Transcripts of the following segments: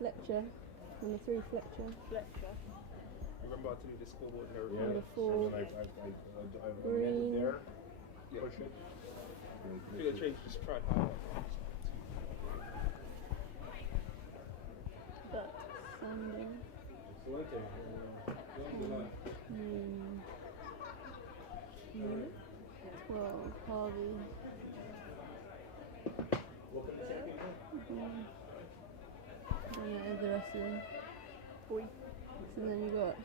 Fletcher. Number 3, Fletcher. Remember to do the scoreboard and everything. Number 4. I've Green. amended there. Yeah. Push it. Feel the change, just try it higher. But Sunday. Mm. 12, Harvey. And there's the rest of them. So then you got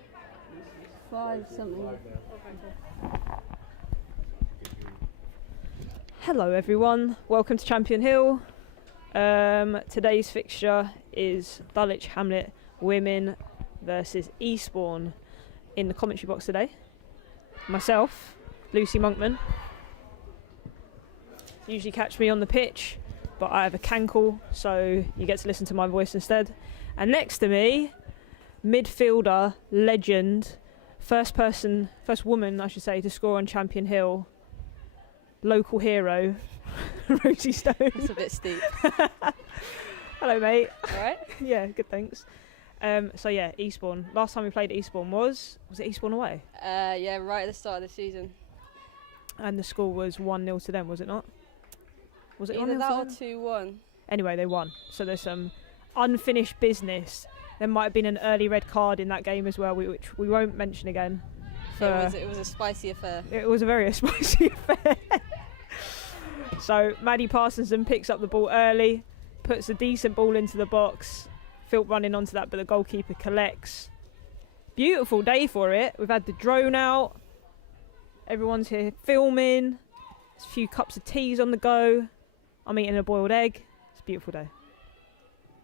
5 something. Hello everyone, welcome to Champion Hill. Today's fixture is Dulwich Hamlet women versus Eastbourne. In the commentary box today, myself, Lucy Monkman. Usually catch me on the pitch, but I have a cankle, so you get to listen to my voice instead. And next to me, midfielder, legend, first woman I should say, to score on Champion Hill, local hero, Rosie Stone. It's a bit steep. Hello mate. Alright? Yeah, good thanks. So yeah, Eastbourne. Last time we played Eastbourne was it Eastbourne away? Yeah, right at the start of the season. And the score was 1-0 to them, was it not? Was it Either 1-0 that to or them? 2-1. Anyway, they won. So there's some unfinished business. There might have been an early red card in that game as well, which we won't mention again. It was a spicy affair. It was a very spicy affair. So Maddie Parsonson picks up the ball early, puts a decent ball into the box. Phil running onto that, but the goalkeeper collects. Beautiful day for it. We've had the drone out. Everyone's here filming. There's a few cups of teas on the go. I'm eating a boiled egg. It's a beautiful day.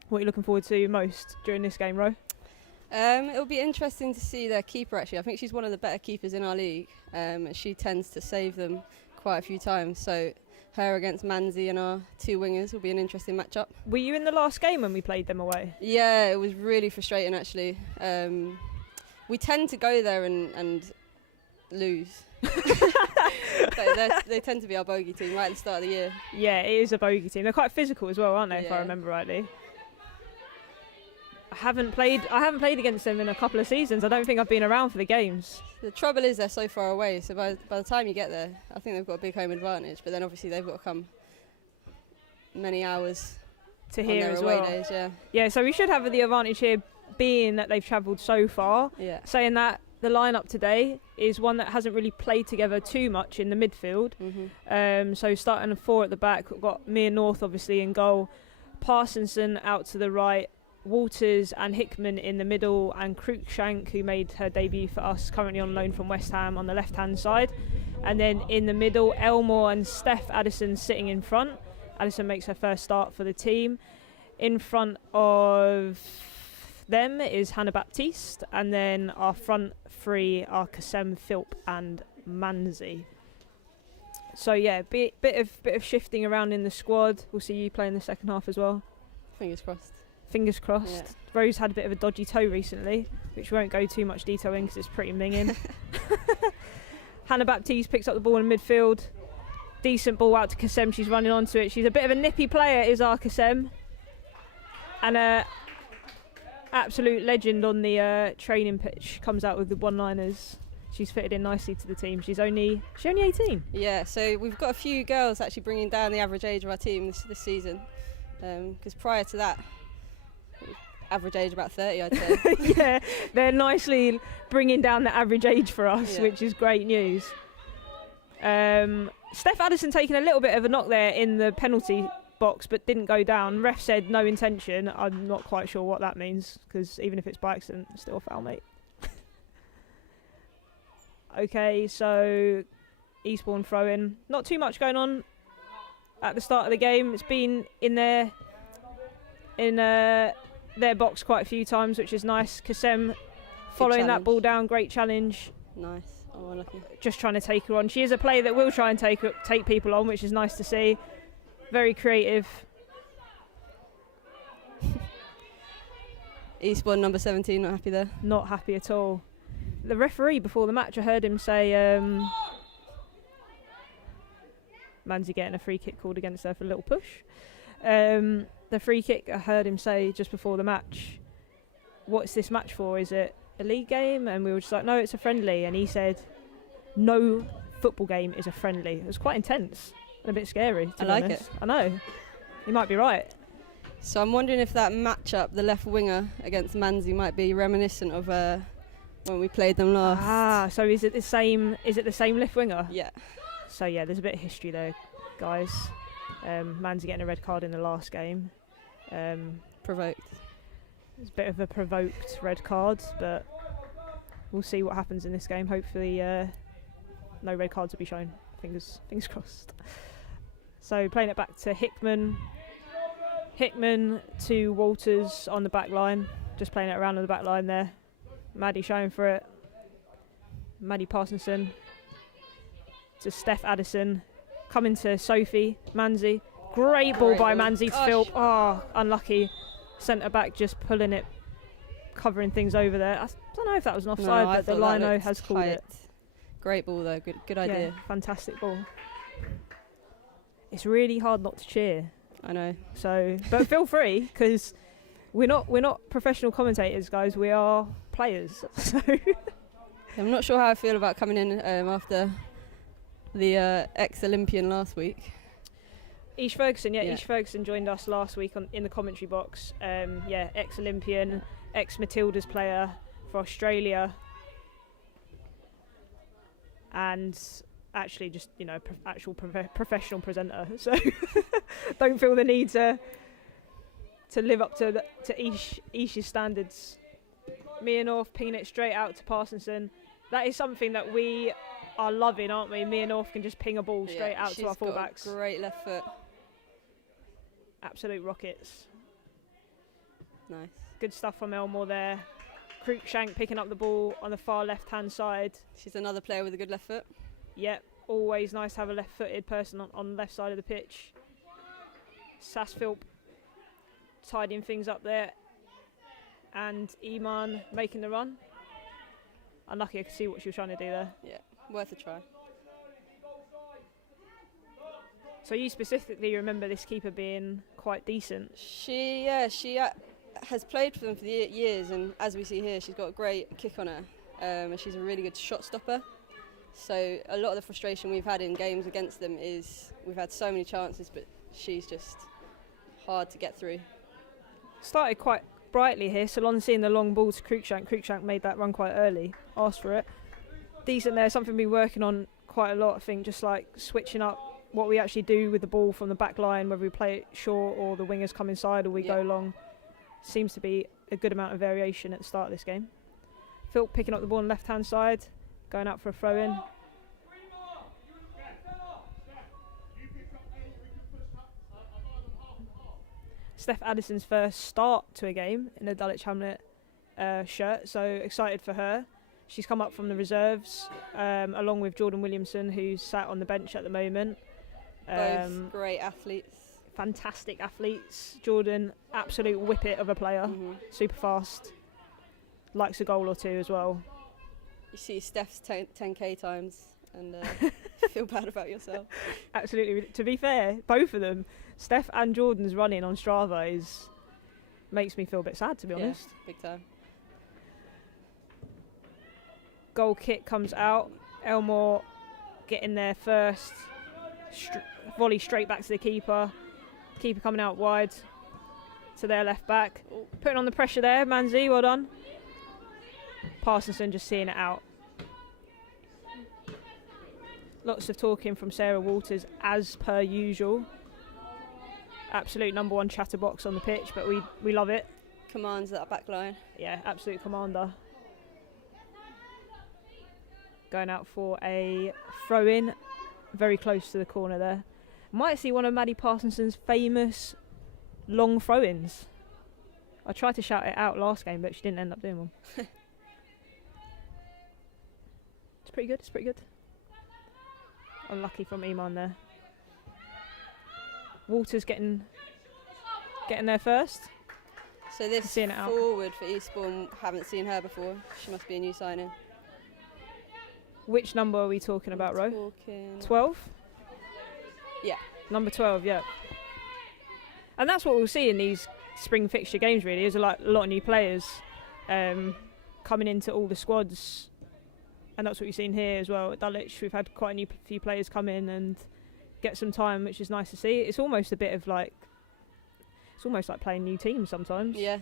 What are you looking forward to most during this game, Ro? It'll be interesting to see their keeper actually. I think she's one of the better keepers in our league. And she tends to save them quite a few times. So her against Manzi and our 2 wingers will be an interesting matchup. Were you in the last game when we played them away? Yeah, it was really frustrating actually. We tend to go there and lose. They tend to be our bogey team right at the start of the year. Yeah, it is a bogey team. They're quite physical as well, aren't they? Yeah. If I remember rightly. I haven't played against them in a couple of seasons. I don't think I've been around for the games. The trouble is they're so far away, so by the time you get there, I think they've got a big home advantage. But then obviously they've got to come many hours To on here their as away well. days. Yeah. Yeah, so we should have the advantage here, being that they've travelled so far. Yeah. Saying that, the lineup today is one that hasn't really played together too much in the midfield. Mm-hmm. So starting 4 at the back, we've got Mia North obviously in goal, Parsonson out to the right, Walters and Hickman in the middle, and Cruikshank, who made her debut for us, currently on loan from West Ham, on the left hand side. And then in the middle, Elmore and Steph Addison sitting in front. Addison makes her first start for the team. In front of them is Hannah Baptiste, and then our front 3 are Kasem, Philp and Manzi. So yeah, bit of shifting around in the squad. We'll see you play in the second half as well. Fingers crossed. Fingers crossed. Yeah. Rose had a bit of a dodgy toe recently, which we won't go too much detail in because it's pretty minging. Hannah Baptiste picks up the ball in midfield. Decent ball out to Kasem. She's running onto it. She's a bit of a nippy player, is our Kasem. And a absolute legend on the training pitch. Comes out with the one-liners. She's fitted in nicely to the team. She's only 18. Yeah, so we've got a few girls actually bringing down the average age of our team this season. Because prior to that, average age about 30, I'd say. Yeah, they're nicely bringing down the average age for us, Yeah. which is great news. Steph Addison taking a little bit of a knock there in the penalty box, but didn't go down. Ref said no intention. I'm not quite sure what that means, because even if it's by accident, it's still a foul, mate. Okay, so Eastbourne throw-in. Not too much going on at the start of the game. It's been in their box quite a few times, which is nice. Kasem following that ball down, great challenge. Nice. Oh, unlucky. Just trying to take her on. She is a player that will try and take people on, which is nice to see. Very creative. Eastbourne number 17, not happy there. Not happy at all. The referee before the match, I heard him say Manzi getting a free kick called against her for a little push. the free kick, I heard him say just before the match, what's this match for? Is it a league game? And we were just like, no, it's a friendly. And he said, no football game is a friendly. It was quite intense and a bit scary, to I be like honest. it. I know. You might be right. So I'm wondering if that matchup, the left winger against Manzi, might be reminiscent of when we played them last. Ah, so is it the same left winger? Yeah. So yeah, there's a bit of history there, guys. Manzi getting a red card in the last game. Provoked. It's a bit of a provoked red card, but we'll see what happens in this game. Hopefully no red cards will be shown. Fingers crossed. So playing it back to Hickman to Walters on the back line, just playing it around on the back line there. Maddie showing for it. Maddie Parsonson to Steph Addison, coming to Sophie Manzi. Great ball by Manzi to Phil. Oh, unlucky. Centre back just pulling it, covering things over there. I don't know if that was an offside, but the lino has called it. Great ball though. Good idea. Yeah, fantastic ball. It's really hard not to cheer. I know. So, but feel free, because we're not professional commentators, guys. We are players. So I'm not sure how I feel about coming in after the ex-Olympian last week. Ish Ferguson, Ish Ferguson joined us last week in the commentary box. Ex-Olympian, ex-Matildas player for Australia, and actually just professional presenter. So don't feel the need to live up to Ish's standards. Mia North pinging it straight out to Parsonson. That is something that we are loving, aren't we? Mia North can just ping a ball straight out to our fullbacks. She's got a great left foot. Absolute rockets. Nice. Good stuff from Elmore there. Cruikshank picking up the ball on the far left-hand side. She's another player with a good left foot. Yep, always nice to have a left-footed person on the left side of the pitch. Sassphilp tidying things up there. And Iman making the run. Unlucky, I could see what she was trying to do there. Yeah, worth a try. So you specifically remember this keeper being quite decent? She has played for them for years, and as we see here, she's got a great kick on her, and she's a really good shot stopper. So a lot of the frustration we've had in games against them is we've had so many chances, but she's just hard to get through. Started quite brightly here. Salon seeing the long ball to Cruikshank. Cruikshank made that run quite early, asked for it. Decent there, something we've been working on quite a lot, I think, just like switching up what we actually do with the ball from the back line, whether we play it short or the wingers come inside or we go long. Seems to be a good amount of variation at the start of this game. Phil picking up the ball on the left-hand side, going out for a throw-in. Steph Addison's first start to a game in a Dulwich Hamlet shirt, so excited for her. She's come up from the reserves, along with Jordan Williamson, who's sat on the bench at the moment. Both great athletes. Fantastic athletes. Jordan, absolute whippet of a player, super fast. Likes a goal or two as well. You see Steph's 10k times and feel bad about yourself. Absolutely. To be fair, both of them, Steph and Jordan's running on Strava makes me feel a bit sad, to be honest. Big time. Goal kick comes out. Elmore getting there first. Volley straight back to the keeper. Keeper coming out wide to their left back. Putting on the pressure there. Manzi, well done. Parsonson just seeing it out. Lots of talking from Sarah Walters as per usual. Absolute number one chatterbox on the pitch, but we love it. Commands that back line. Yeah, absolute commander. Going out for a throw-in, very close to the corner there. Might see one of Maddie Parsonson's famous long throw-ins. I tried to shout it out last game, but she didn't end up doing one. It's pretty good. Unlucky from Iman there. Walters getting there first. So this Seeing it out. forward for Eastbourne, haven't seen her before. She must be a new signing. Which number are we talking about, Ro? 12? Yeah. Number 12, yeah. And that's what we'll see in these spring fixture games, really. There's a lot of new players coming into all the squads. And that's what we've seen here as well at Dulwich. We've had quite a few players come in and get some time, which is nice to see. It's almost a bit of like, it's almost like playing new teams sometimes. Yeah.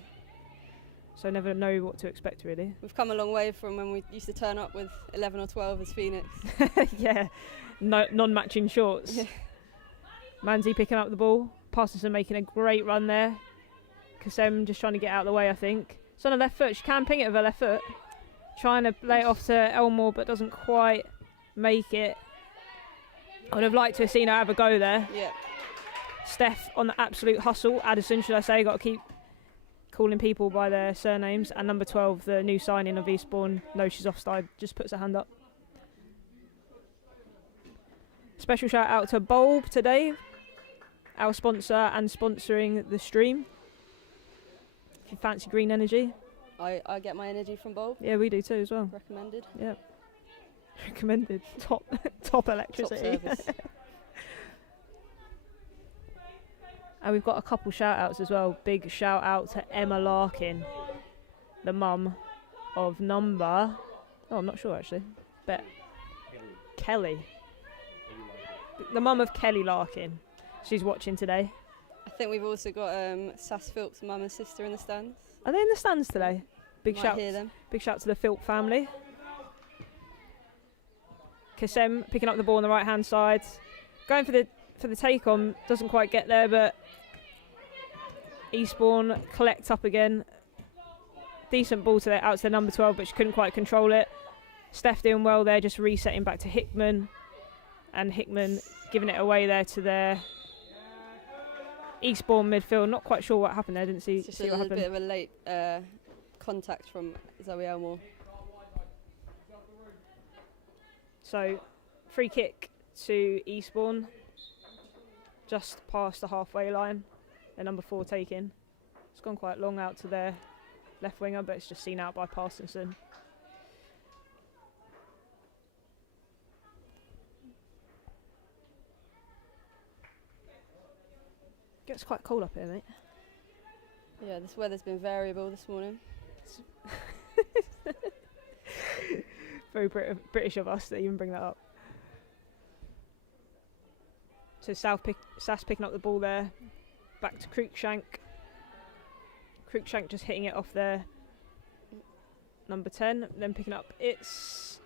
So I never know what to expect, really. We've come a long way from when we used to turn up with 11 or 12 as Phoenix. Yeah, no, non-matching shorts. Yeah. Manzi picking up the ball. Parsonson making a great run there. Kasem just trying to get out of the way, I think. It's on her left foot. She can ping it with her left foot. Trying to lay it off to Elmore, but doesn't quite make it. I would have liked to have seen her have a go there. Yeah. Steph on the absolute hustle. Addison, should I say, got to keep calling people by their surnames. And number 12, the new signing of Eastbourne, knows she's offside, just puts her hand up. Special shout out to Bulb today, our sponsor and sponsoring the stream. If you fancy green energy. I get my energy from Bulb. Yeah, we do too as well. Recommended. Yeah. Recommended. Top electricity. Top service. And we've got a couple shout outs as well. Big shout out to Emma Larkin, the mum of number, I'm not sure actually, but Kelly. The mum of Kelly Larkin. She's watching today. I think we've also got Sass Philp's mum and sister in the stands. Are they in the stands today? Big Might shout. hear them. Big shout to the Philp family. Kasem picking up the ball on the right hand side, going for the take on, doesn't quite get there, but Eastbourne collect up again. Decent ball out to the number 12, but she couldn't quite control it. Steph doing well there, just resetting back to Hickman, and Hickman giving it away there to their Eastbourne midfield. Not quite sure what happened there. Didn't see Just what a happened. bit of a late contact from Zoe Elmore. So, free kick to Eastbourne, just past the halfway line. Their number 4 taken. It's gone quite long out to their left winger, but it's just seen out by Parsonson. Gets quite cold up here, mate. Yeah, this weather's been variable this morning. Very British of us to even bring that up. So Sass picking up the ball there. Back to Cruikshank. Cruikshank just hitting it off there. Number 10. Then picking up. It's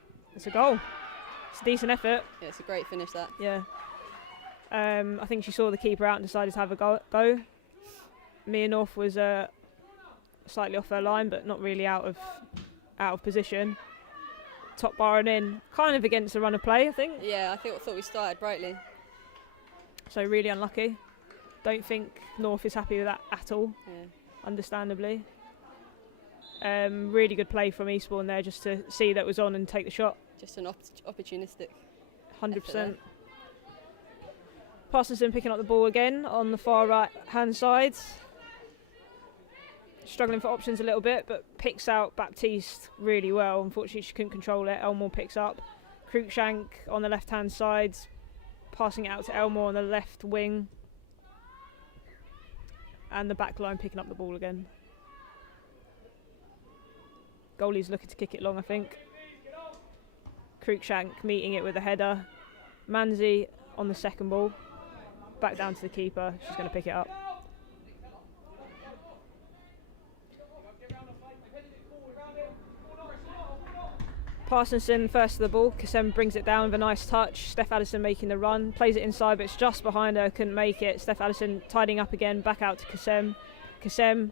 a goal. It's a decent effort. Yeah, it's a great finish, that. Yeah. I think she saw the keeper out and decided to have a go. Mia North was slightly off her line, but not really out of position. Top bar and in, kind of against the run of play, I think. Yeah, I thought we started brightly. So really unlucky. Don't think North is happy with that at all. Yeah. Understandably. Really good play from Eastbourne there, just to see that was on and take the shot. Just an opportunistic. 100%. Parsonson picking up the ball again on the far right hand side. Struggling for options a little bit, but picks out Baptiste really well. Unfortunately, she couldn't control it. Elmore picks up. Cruikshank on the left hand side, passing it out to Elmore on the left wing. And the back line picking up the ball again. Goalie's looking to kick it long, I think. Cruikshank meeting it with a header. Manzi on the second ball. Back down to the keeper. She's going to pick it up. Parsonson first to the ball. Kasem brings it down with a nice touch. Steph Addison making the run. Plays it inside, but it's just behind her. Couldn't make it. Steph Addison tidying up again. Back out to Kasem. Kasem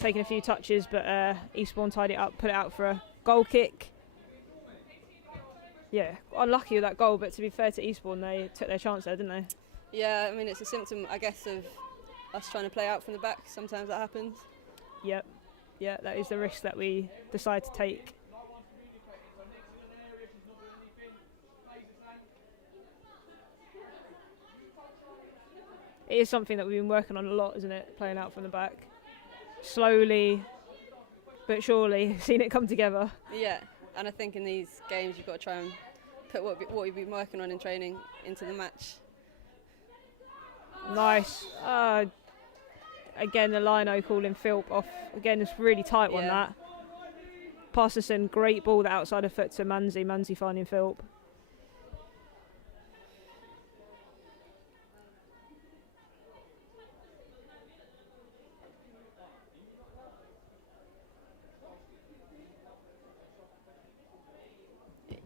taking a few touches, but Eastbourne tied it up. Put it out for a goal kick. Yeah, unlucky with that goal, but to be fair to Eastbourne, they took their chance there, didn't they? Yeah, I mean, it's a symptom, I guess, of us trying to play out from the back. Sometimes that happens. Yep. Yeah, that is the risk that we decide to take. It is something that we've been working on a lot, isn't it? Playing out from the back. Slowly, but surely, seen it come together. Yeah, and I think in these games you've got to try and put what we've been working on in training into the match. Nice. Again, the lino calling Philp off. Again, it's really tight one, Yeah. that. Parsonson, great ball, the outside of foot to Manzi. Manzi finding Philp.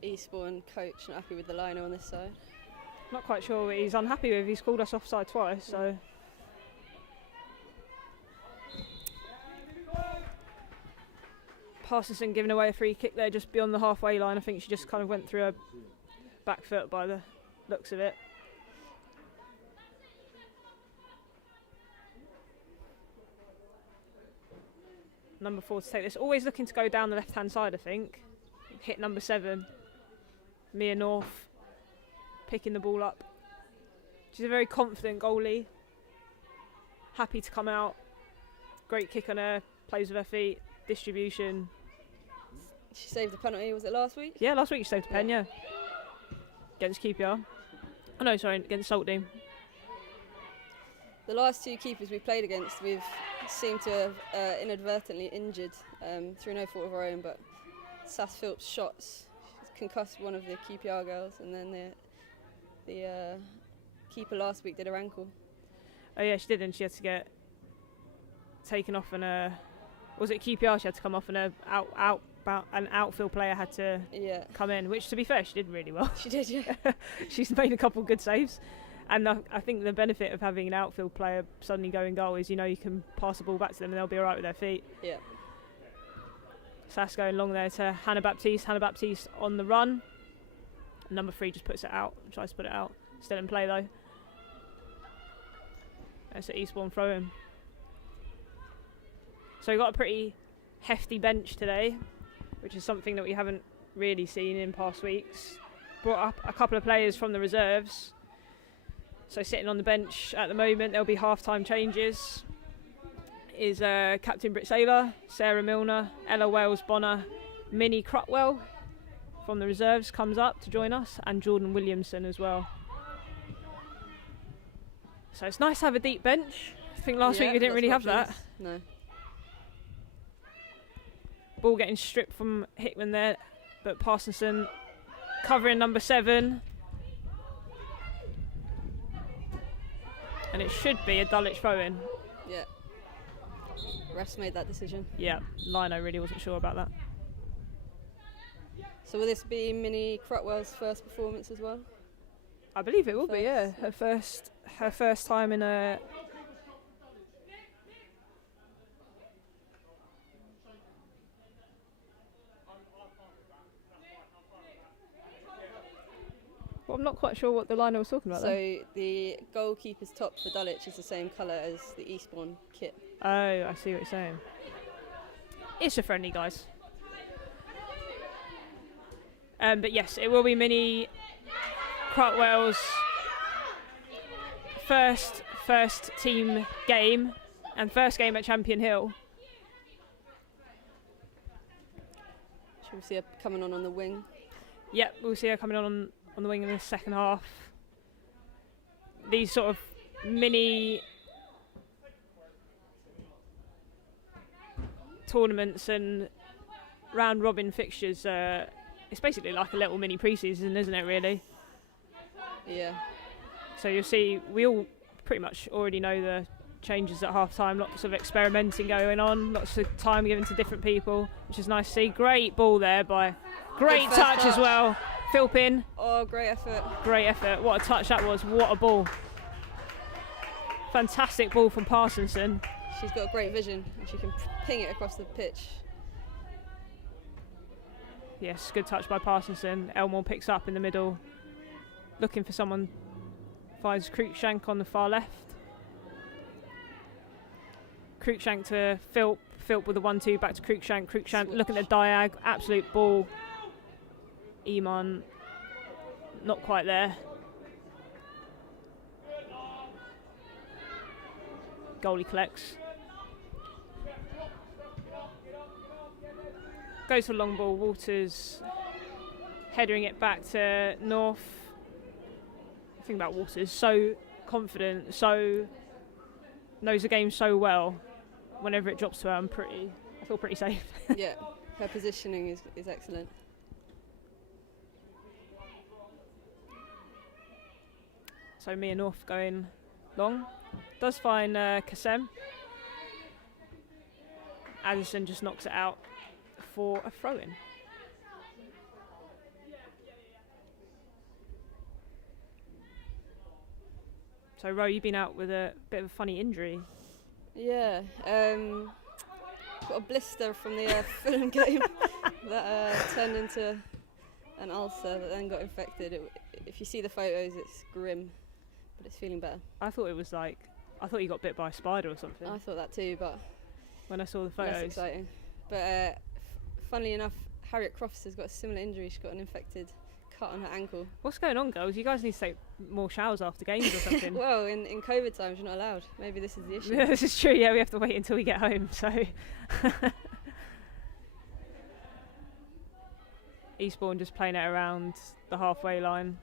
Eastbourne coach not happy with the liner on this side. Not quite sure what he's unhappy with. He's called us offside twice, so. Parsonson giving away a free kick there just beyond the halfway line. I think she just kind of went through her back foot by the looks of it. Number 4 to take this. Always looking to go down the left-hand side, I think. Hit number 7. Mia North picking the ball up. She's a very confident goalie. Happy to come out. Great kick on her. Plays with her feet. Distribution. She saved the penalty, was it last week? Yeah, last week she saved a pen, yeah. Against QPR. Oh no, sorry, against Saltdean. The last 2 keepers we played against, we've seemed to have inadvertently injured through no fault of our own, but Sass Philps' shots concussed one of the QPR girls, and then the keeper last week did her ankle. Oh yeah, she did, and she had to get taken off, and was it QPR? She had to come off, and an outfield player had to come in. Which, to be fair, she did really well. She did, yeah. She's made a couple good saves, and I think the benefit of having an outfield player suddenly go in goal is, you know, you can pass the ball back to them, and they'll be all right with their feet. Yeah. Sass going long there to Hannah Baptiste. Hannah Baptiste on the run. Number 3 just puts it out, tries to put it out. Still in play though. That's an Eastbourne throw in. So we've got a pretty hefty bench today, which is something that we haven't really seen in past weeks. Brought up a couple of players from the reserves. So sitting on the bench at the moment, there'll be half-time changes. Is Captain Britt Saylor, Sarah Milner, Ella Wales-Bonner, Minnie Crutwell from the reserves comes up to join us, and Jordan Williamson as well. So it's nice to have a deep bench. I think last week we didn't really have that. No. Ball getting stripped from Hickman there, but Parsonson covering number 7. And it should be a Dulwich throw-in. Yeah. Refs made that decision. Yeah, Lino really wasn't sure about that. So will this be Minnie Crutwell's first performance as well? I believe it will be, yeah. Her first time in a... Well, I'm not quite sure what the liner was talking about there. So the goalkeeper's top for Dulwich is the same colour as the Eastbourne kit. Oh, I see what you're saying. It's a friendly, guys. But yes, it will be Minnie Crutwell's first team game and first game at Champion Hill. Should we see her coming on the wing? Yep, we'll see her coming on the wing in the second half. These sort of mini tournaments and round robin fixtures, it's basically like a little mini pre-season, isn't it, really? Yeah. So you'll see, we all pretty much already know the changes at half time, lots of experimenting going on, lots of time given to different people, which is nice to see. Great ball there by, great touch as well. Philpin. Oh, great effort. Great effort. What a touch that was. What a ball. Fantastic ball from Parsonson. She's got great vision and she can ping it across the pitch. Yes, good touch by Parsonson. Elmore picks up in the middle. Looking for someone. Finds Cruikshank on the far left. Cruikshank to Philp. Philp with a 1-2 back to Cruikshank. Cruikshank looking at the diag. Absolute ball. Eman not quite there. Goalie collects. Goes for long ball. Waters headering it back to North. The thing about Waters, so confident, so knows the game so well. Whenever it drops to her, I feel pretty safe. Yeah, her positioning is excellent. So Mia North going long. Does find Kasem. Addison just knocks it out for a throw-in. So Ro, you've been out with a bit of a funny injury. Yeah, got a blister from the Fulham game that turned into an ulcer that then got infected. If you see the photos, it's grim, but it's feeling better. I thought you got bit by a spider or something. I thought that too, but when I saw the photos. less exciting. But funnily enough, Harriet Crofts has got a similar injury. She's got an infected cut on her ankle. What's going on, girls? You guys need to take more showers after games or something. Well, in COVID times, you're not allowed. Maybe this is the issue. Yeah, this is true. Yeah, we have to wait until we get home. So, Eastbourne just playing it around the halfway line.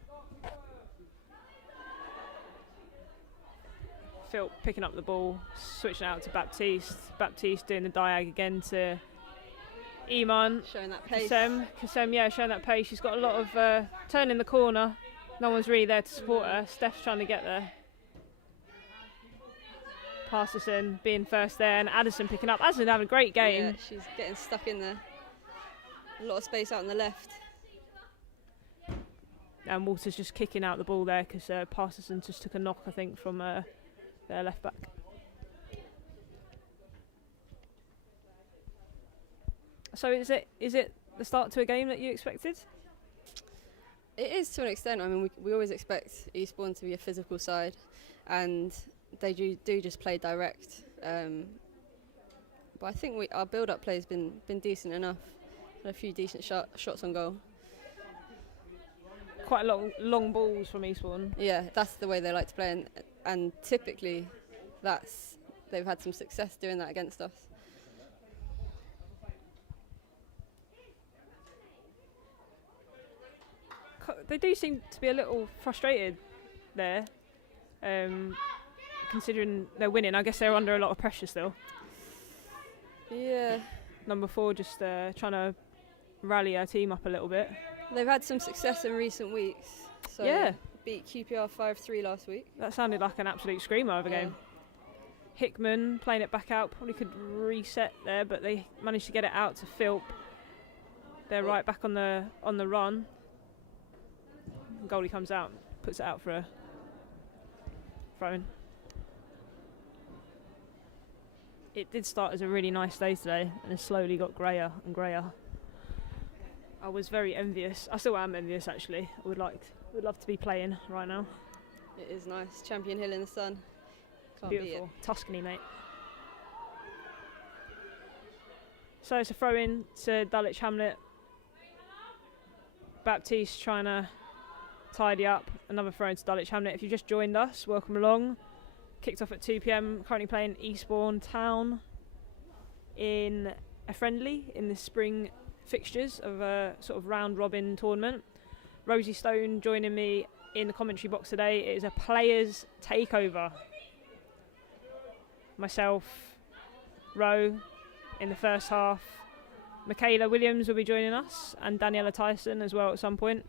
Phil picking up the ball, switching out to Baptiste. Baptiste doing the diag again to Iman. Showing that pace. Kasem, yeah, showing that pace. She's got a lot of turning the corner. No one's really there to support her. Steph's trying to get there. Pasterson being first there, and Addison picking up. Addison having a great game. Yeah, she's getting stuck in there. A lot of space out on the left. And Walters just kicking out the ball there because Pasterson just took a knock, I think, from their left back. So is it the start to a game that you expected? It is to an extent. I mean, we always expect Eastbourne to be a physical side, and they do just play direct. But I think our build-up play has been decent enough. Had a few decent shots on goal. Quite a lot long balls from Eastbourne. Yeah, that's the way they like to play, and typically, they've had some success doing that against us. They do seem to be a little frustrated there, considering they're winning. I guess they're under a lot of pressure still. Yeah. Number 4 just trying to rally our team up a little bit. They've had some success in recent weeks. So yeah. Beat QPR 5-3 last week. That sounded like an absolute screamer of a game. Hickman playing it back out, probably could reset there, but they managed to get it out to Philp. They're right back on the run. Goalie comes out, puts it out for a throw-in. It did start as a really nice day today, and it slowly got greyer and greyer. I was very envious. I still am envious, actually. I would love to be playing right now. It is nice. Champion Hill in the sun. Can't Beautiful. beat it. Tuscany, mate. So it's a throw-in to Dulwich Hamlet. Baptiste trying to tidy up. Another throw-in to Dulwich Hamlet. If you've just joined us, welcome along. Kicked off at 2 p.m. Currently playing Eastbourne Town in a friendly in the spring fixtures of a sort of round-robin tournament. Rosie Stone joining me in the commentary box today. It is a players' takeover. Myself, Ro in the first half. Michaela Williams will be joining us, and Daniela Tyson as well at some point.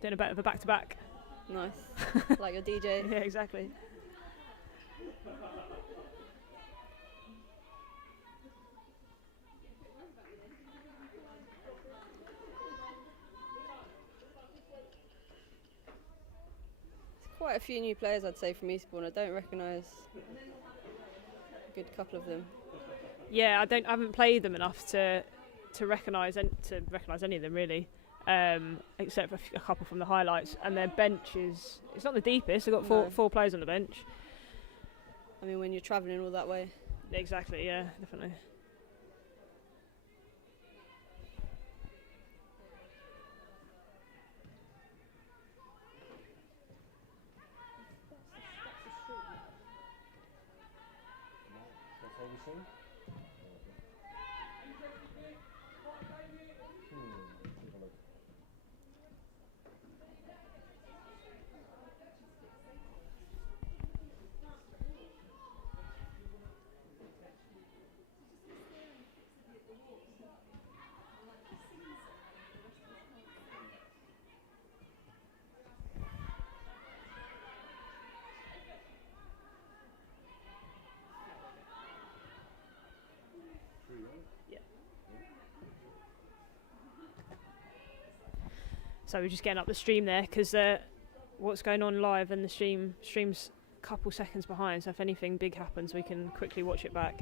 Doing a bit of a back-to-back. Nice. Like your DJ. Yeah, exactly. Quite a few new players, I'd say, from Eastbourne. I don't recognise a good couple of them. Yeah, I haven't played them enough to recognise any of them really, except for a couple from the highlights. And their bench it's not the deepest. They've got four players on the bench. I mean, when you're travelling all that way. Exactly. Yeah, definitely. So we're just getting up the stream there because what's going on live and the stream's a couple seconds behind. So if anything big happens, we can quickly watch it back.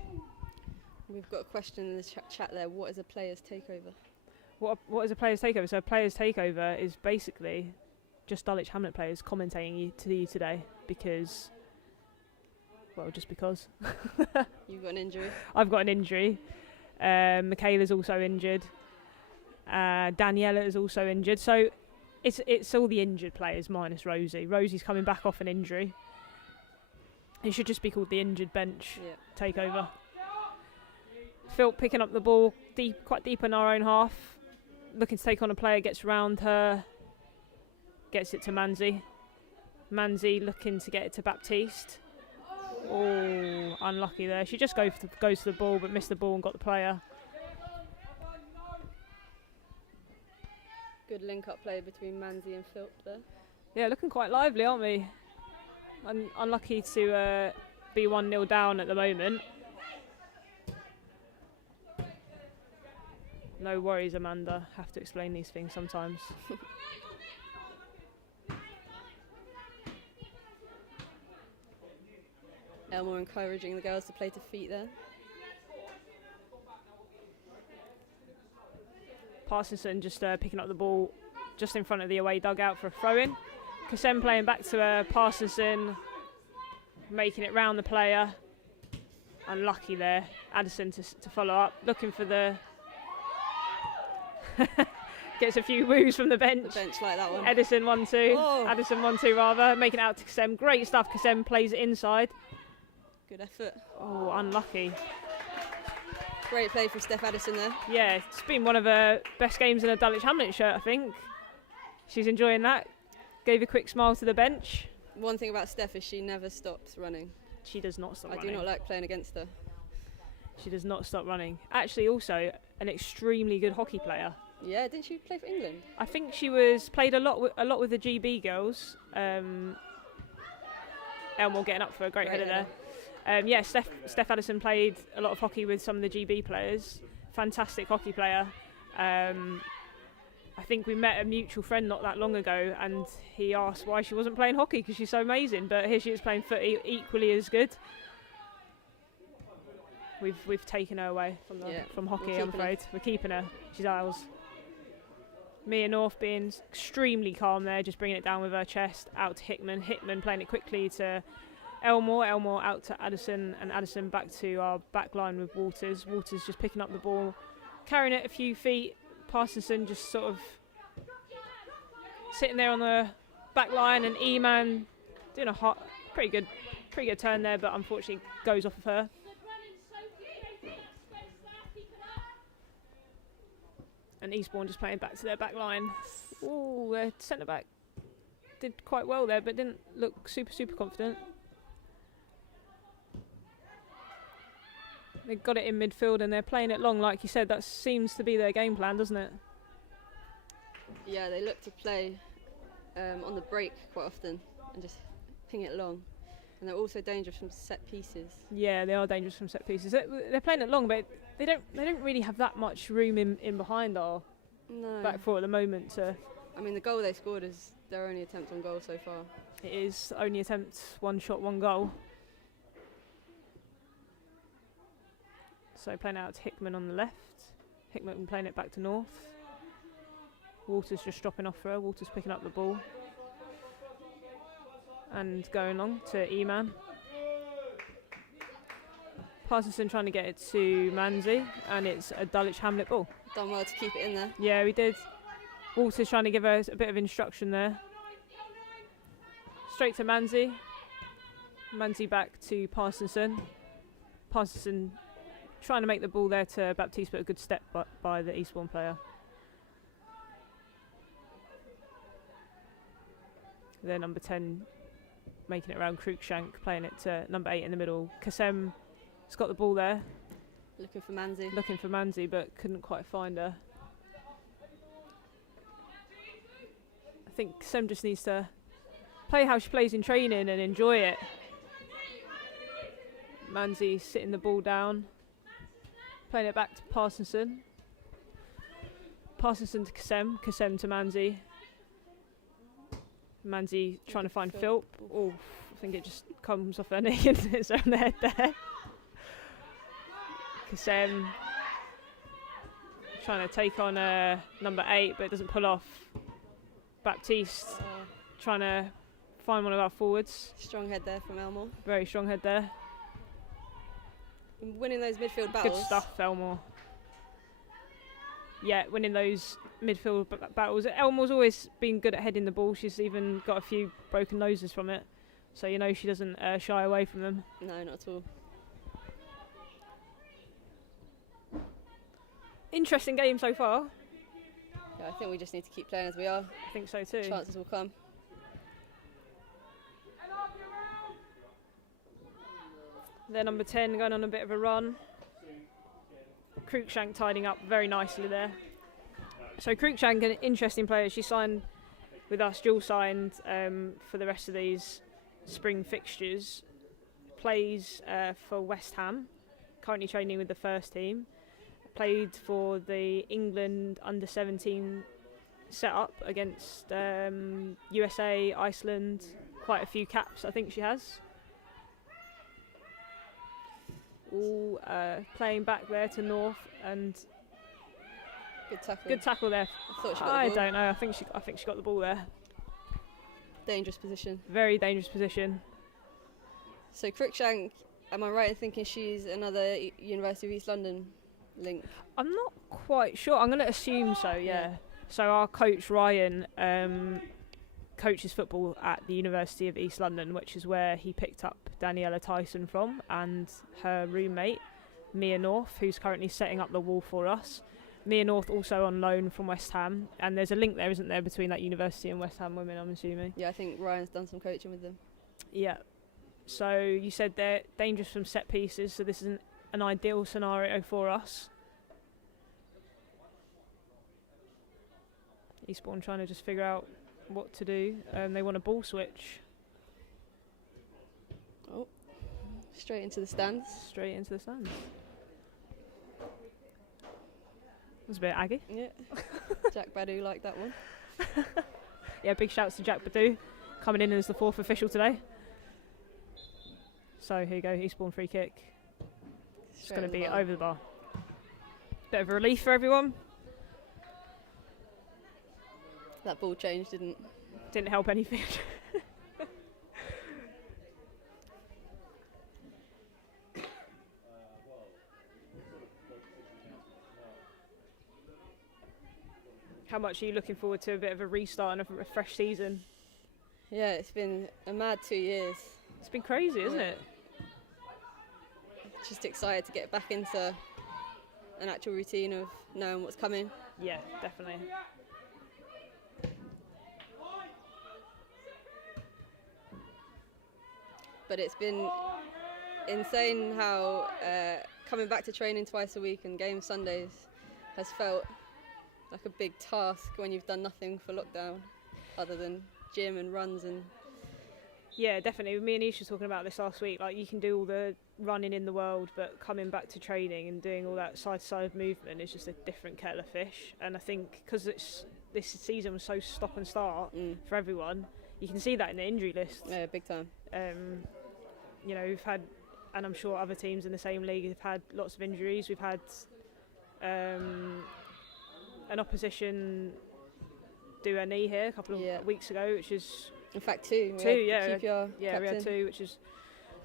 We've got a question in the chat there. What is a player's takeover? What is a player's takeover? So a player's takeover is basically just Dulwich Hamlet players commentating to you today because, well, just because. You've got an injury. I've got an injury. Michaela's also injured. Daniela is also injured. So it's all the injured players minus Rosie. Rosie's coming back off an injury. It should just be called the injured bench takeover. Phil picking up the ball quite deep in our own half. Looking to take on a player, gets round her. Gets it to Manzi. Manzi looking to get it to Baptiste. Oh, unlucky there. She just goes to the ball but missed the ball and got the player. Good link-up play between Manzi and Philp there. Yeah, looking quite lively, aren't we? Unlucky to be 1-0 down at the moment. No worries, Amanda. Have to explain these things sometimes. Elmore encouraging the girls to play to feet there. Parsonson just picking up the ball just in front of the away dugout for a throw-in. Kassem playing back to Parsonson, making it round the player. Unlucky there. Addison to follow up, looking for the... Gets a few woos from the bench. The bench like that one. Edison 1-2. Oh. Addison 1-2 rather, making it out to Kassem. Great stuff. Kassem plays it inside. Good effort. Oh, unlucky. Great play from Steph Addison there. Yeah, it's been one of her best games in a Dulwich Hamlet shirt, I think. She's enjoying that. Gave a quick smile to the bench. One thing about Steph is she never stops running. She does not stop running. I do not like playing against her. She does not stop running. Actually, also an extremely good hockey player. Yeah, didn't she play for England? I think she played a lot with the GB girls. Elmore getting up for a great header there. Yeah, Steph Addison played a lot of hockey with some of the GB players. Fantastic hockey player. I think we met a mutual friend not that long ago, and he asked why she wasn't playing hockey because she's so amazing. But here she is playing footy, equally as good. We've taken her away from hockey. I'm afraid we're keeping her. She's ours. Mia North being extremely calm there, just bringing it down with her chest out to Hickman. Hickman playing it quickly to Elmore. Elmore out to Addison, and Addison back to our back line with Walters. Walters just picking up the ball, carrying it a few feet. Parsonson just sort of sitting there on the back line, and E-Man doing a pretty good turn there, but unfortunately goes off of her. And Eastbourne just playing back to their back line. Ooh, their centre back did quite well there, but didn't look super confident. They got it in midfield and they're playing it long, like you said. That seems to be their game plan, doesn't it? Yeah, they look to play on the break quite often and just ping it long. And they're also dangerous from set pieces. Yeah, they are dangerous from set pieces. They're playing it long, but they don't really have that much room in behind our back four at the moment. I mean, the goal they scored is their only attempt on goal so far. It is only attempt, one shot, one goal. So playing out to Hickman on the left. Hickman playing it back to North. Walters just dropping off for her. Walters picking up the ball. And going on to E-Man. Parsonson trying to get it to Manzi, and it's a Dulwich Hamlet ball. Done well to keep it in there. Yeah, we did. Walters trying to give her a bit of instruction there. Straight to Manzi. Manzi back to Parsonson. Parsonson trying to make the ball there to Baptiste, but a good step by the Eastbourne player. Then number 10 making it around Cruikshank, playing it to number 8 in the middle. Kassem has got the ball there. Looking for Manzi, but couldn't quite find her. I think Kassem just needs to play how she plays in training and enjoy it. Manzi sitting the ball down, Playing it back to Parsonson. Parsonson to Kasem. Kasem to Manzi. Manzi trying to find Philp. Oh, I think it just comes off her knee and hits her on the head there. Kasem trying to take on number 8, but it doesn't pull off. Baptiste trying to find one of our forwards. Strong head there from Elmore. Very strong head there. Winning those midfield battles. Good stuff, Elmore. Yeah, winning those midfield battles. Elmore's always been good at heading the ball. She's even got a few broken noses from it. So you know she doesn't shy away from them. No, not at all. Interesting game so far. Yeah, I think we just need to keep playing as we are. I think so too. Chances will come. They're number 10 going on a bit of a run. Cruikshank tidying up very nicely there. So Cruikshank, an interesting player. She signed with us, dual signed for the rest of these spring fixtures. Plays for West Ham, currently training with the first team. Played for the England under-17 setup against USA, Iceland. Quite a few caps I think she has. All playing back there to North, and Good tackle. good tackle there. I thought she got the I ball. don't know. I think she got the ball there. Dangerous position. Very dangerous position. So Cruikshank, am I right in thinking she's another University of East London link? I'm not quite sure. I'm going to assume so. Yeah. So our coach Ryan coaches football at the University of East London, which is where he picked up Daniela Tyson from, and her roommate Mia North, who's currently setting up the wall for us. Mia North also on loan from West Ham, and there's a link there, isn't there, between that university and West Ham women, I'm assuming. Yeah, I think Ryan's done some coaching with them. Yeah. So you said they're dangerous from set pieces, so this is an ideal scenario for us. Eastbourne trying to just figure out what to do. They want a ball switch. Oh, straight into the stands. Straight into the stands. It was a bit aggy. Yeah. Jack Badu liked that one. Yeah, big shouts to Jack Badu, coming in as the 4th official today. So here you go, Eastbourne free kick. It's going to be over the bar. Bit of a relief for everyone. That ball change Didn't help anything. How much are you looking forward to a bit of a restart and a fresh season? Yeah, it's been a mad 2 years. It's been crazy, isn't it? Just excited to get back into an actual routine of knowing what's coming. Yeah, definitely. But it's been insane how coming back to training twice a week and game Sundays has felt like a big task when you've done nothing for lockdown other than gym and runs and... Yeah, definitely. Me and Ish were talking about this last week. Like, you can do all the running in the world, but coming back to training and doing all that side-to-side movement is just a different kettle of fish. And I think because this season was so stop and start for everyone, you can see that in the injury list. Yeah, big time. You know, we've had, and I'm sure other teams in the same league have had lots of injuries. We've had an opposition do a knee here a couple of weeks ago, which is... In fact, two. We had two, which is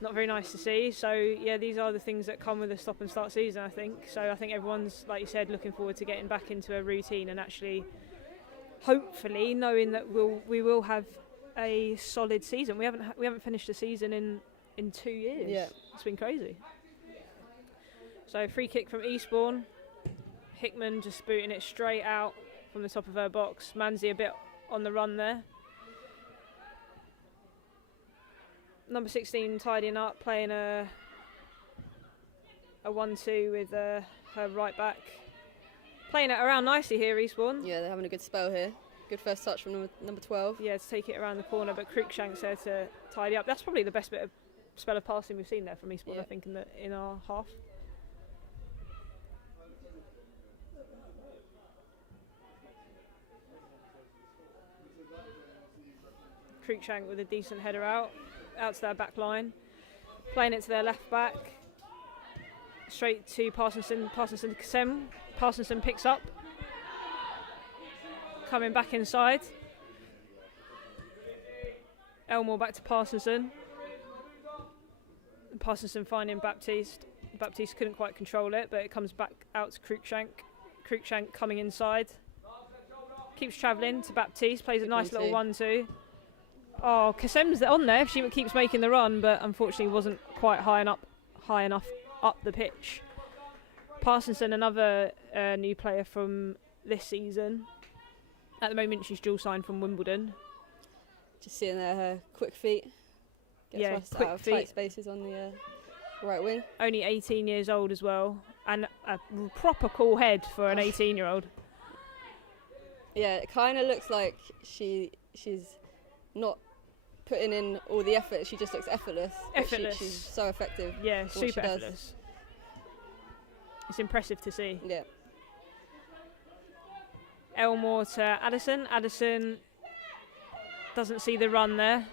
not very nice to see. So, yeah, these are the things that come with a stop and start season, I think. So I think everyone's, like you said, looking forward to getting back into a routine and actually, hopefully, knowing that we will have a solid season. We haven't finished the season in 2 years. Yeah. It's been crazy. So free kick from Eastbourne. Hickman just booting it straight out from the top of her box. Manzi a bit on the run there. Number 16 tidying up, playing a 1-2 with her right back. Playing it around nicely here, Eastbourne. Yeah, they're having a good spell here. Good first touch from number 12. Yeah, to take it around the corner, but Cruikshank's there to tidy up. That's probably the best spell of passing we've seen there from Eastbourne, I think, in our half. Cruikshank with a decent header out to their back line. Playing it to their left back. Straight to Parsonson to Kasem. Parsonson picks up. Coming back inside. Elmore back to Parsonson. Parsonson finding Baptiste. Baptiste couldn't quite control it, but it comes back out to Cruikshank. Cruikshank coming inside. Keeps travelling to Baptiste. Plays a nice little 1-2. Oh, Kasem's on there. She keeps making the run, but unfortunately wasn't quite high enough up the pitch. Parsonson, another new player from this season. At the moment, she's dual signed from Wimbledon. Just seeing there her quick feet. Gets quick out of feet. tight spaces on the right wing. Only 18 years old as well, and a proper cool head for an 18-year-old. Yeah, it kind of looks like she's not putting in all the effort. She just looks effortless. Effortless. She's so effective. Yeah, what super she does. effortless. It's impressive to see. Yeah. Elmore to Addison. Addison doesn't see the run there.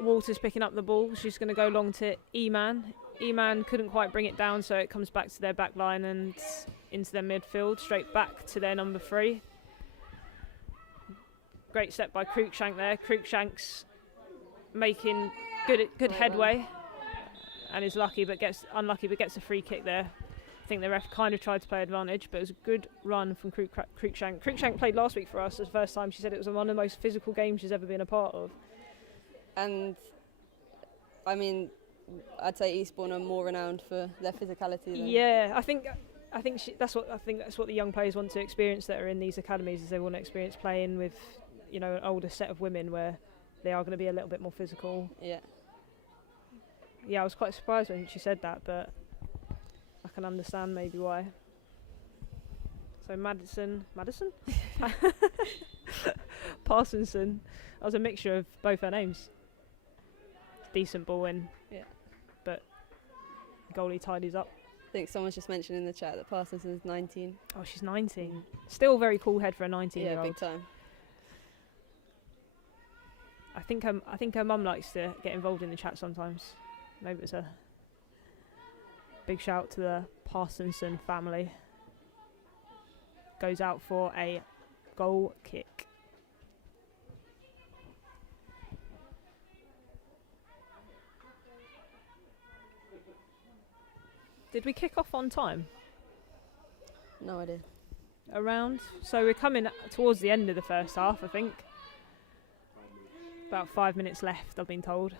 Walters picking up the ball. She's going to go long to Eman. Eman couldn't quite bring it down, so it comes back to their back line and into their midfield, straight back to their number 3. Great step by Cruikshank there. Cruikshank's making good headway and is unlucky but gets a free kick there. I think the ref kind of tried to play advantage, but it was a good run from Cruikshank. Cruikshank played last week for us. It was the first time. She said it was one of the most physical games she's ever been a part of. And I mean, I'd say Eastbourne are more renowned for their physicality. Yeah, I think that's what the young players want to experience that are in these academies. Is they want to experience playing with, an older set of women where they are going to be a little bit more physical. Yeah. Yeah, I was quite surprised when she said that, but I can understand maybe why. So Madison, Parsonson. That was a mixture of both her names. Decent ball in. Yeah. But goalie tidies up. I think someone's just mentioned in the chat that Parsonson's 19. Oh, she's 19. Still very cool head for a 19-year-old. Yeah, big time. I think her mum likes to get involved in the chat sometimes. Maybe it's a big shout to the Parsonson family. Goes out for a goal kick. Did we kick off on time? No idea. Around. So we're coming towards the end of the first half, I think. About 5 minutes left, I've been told.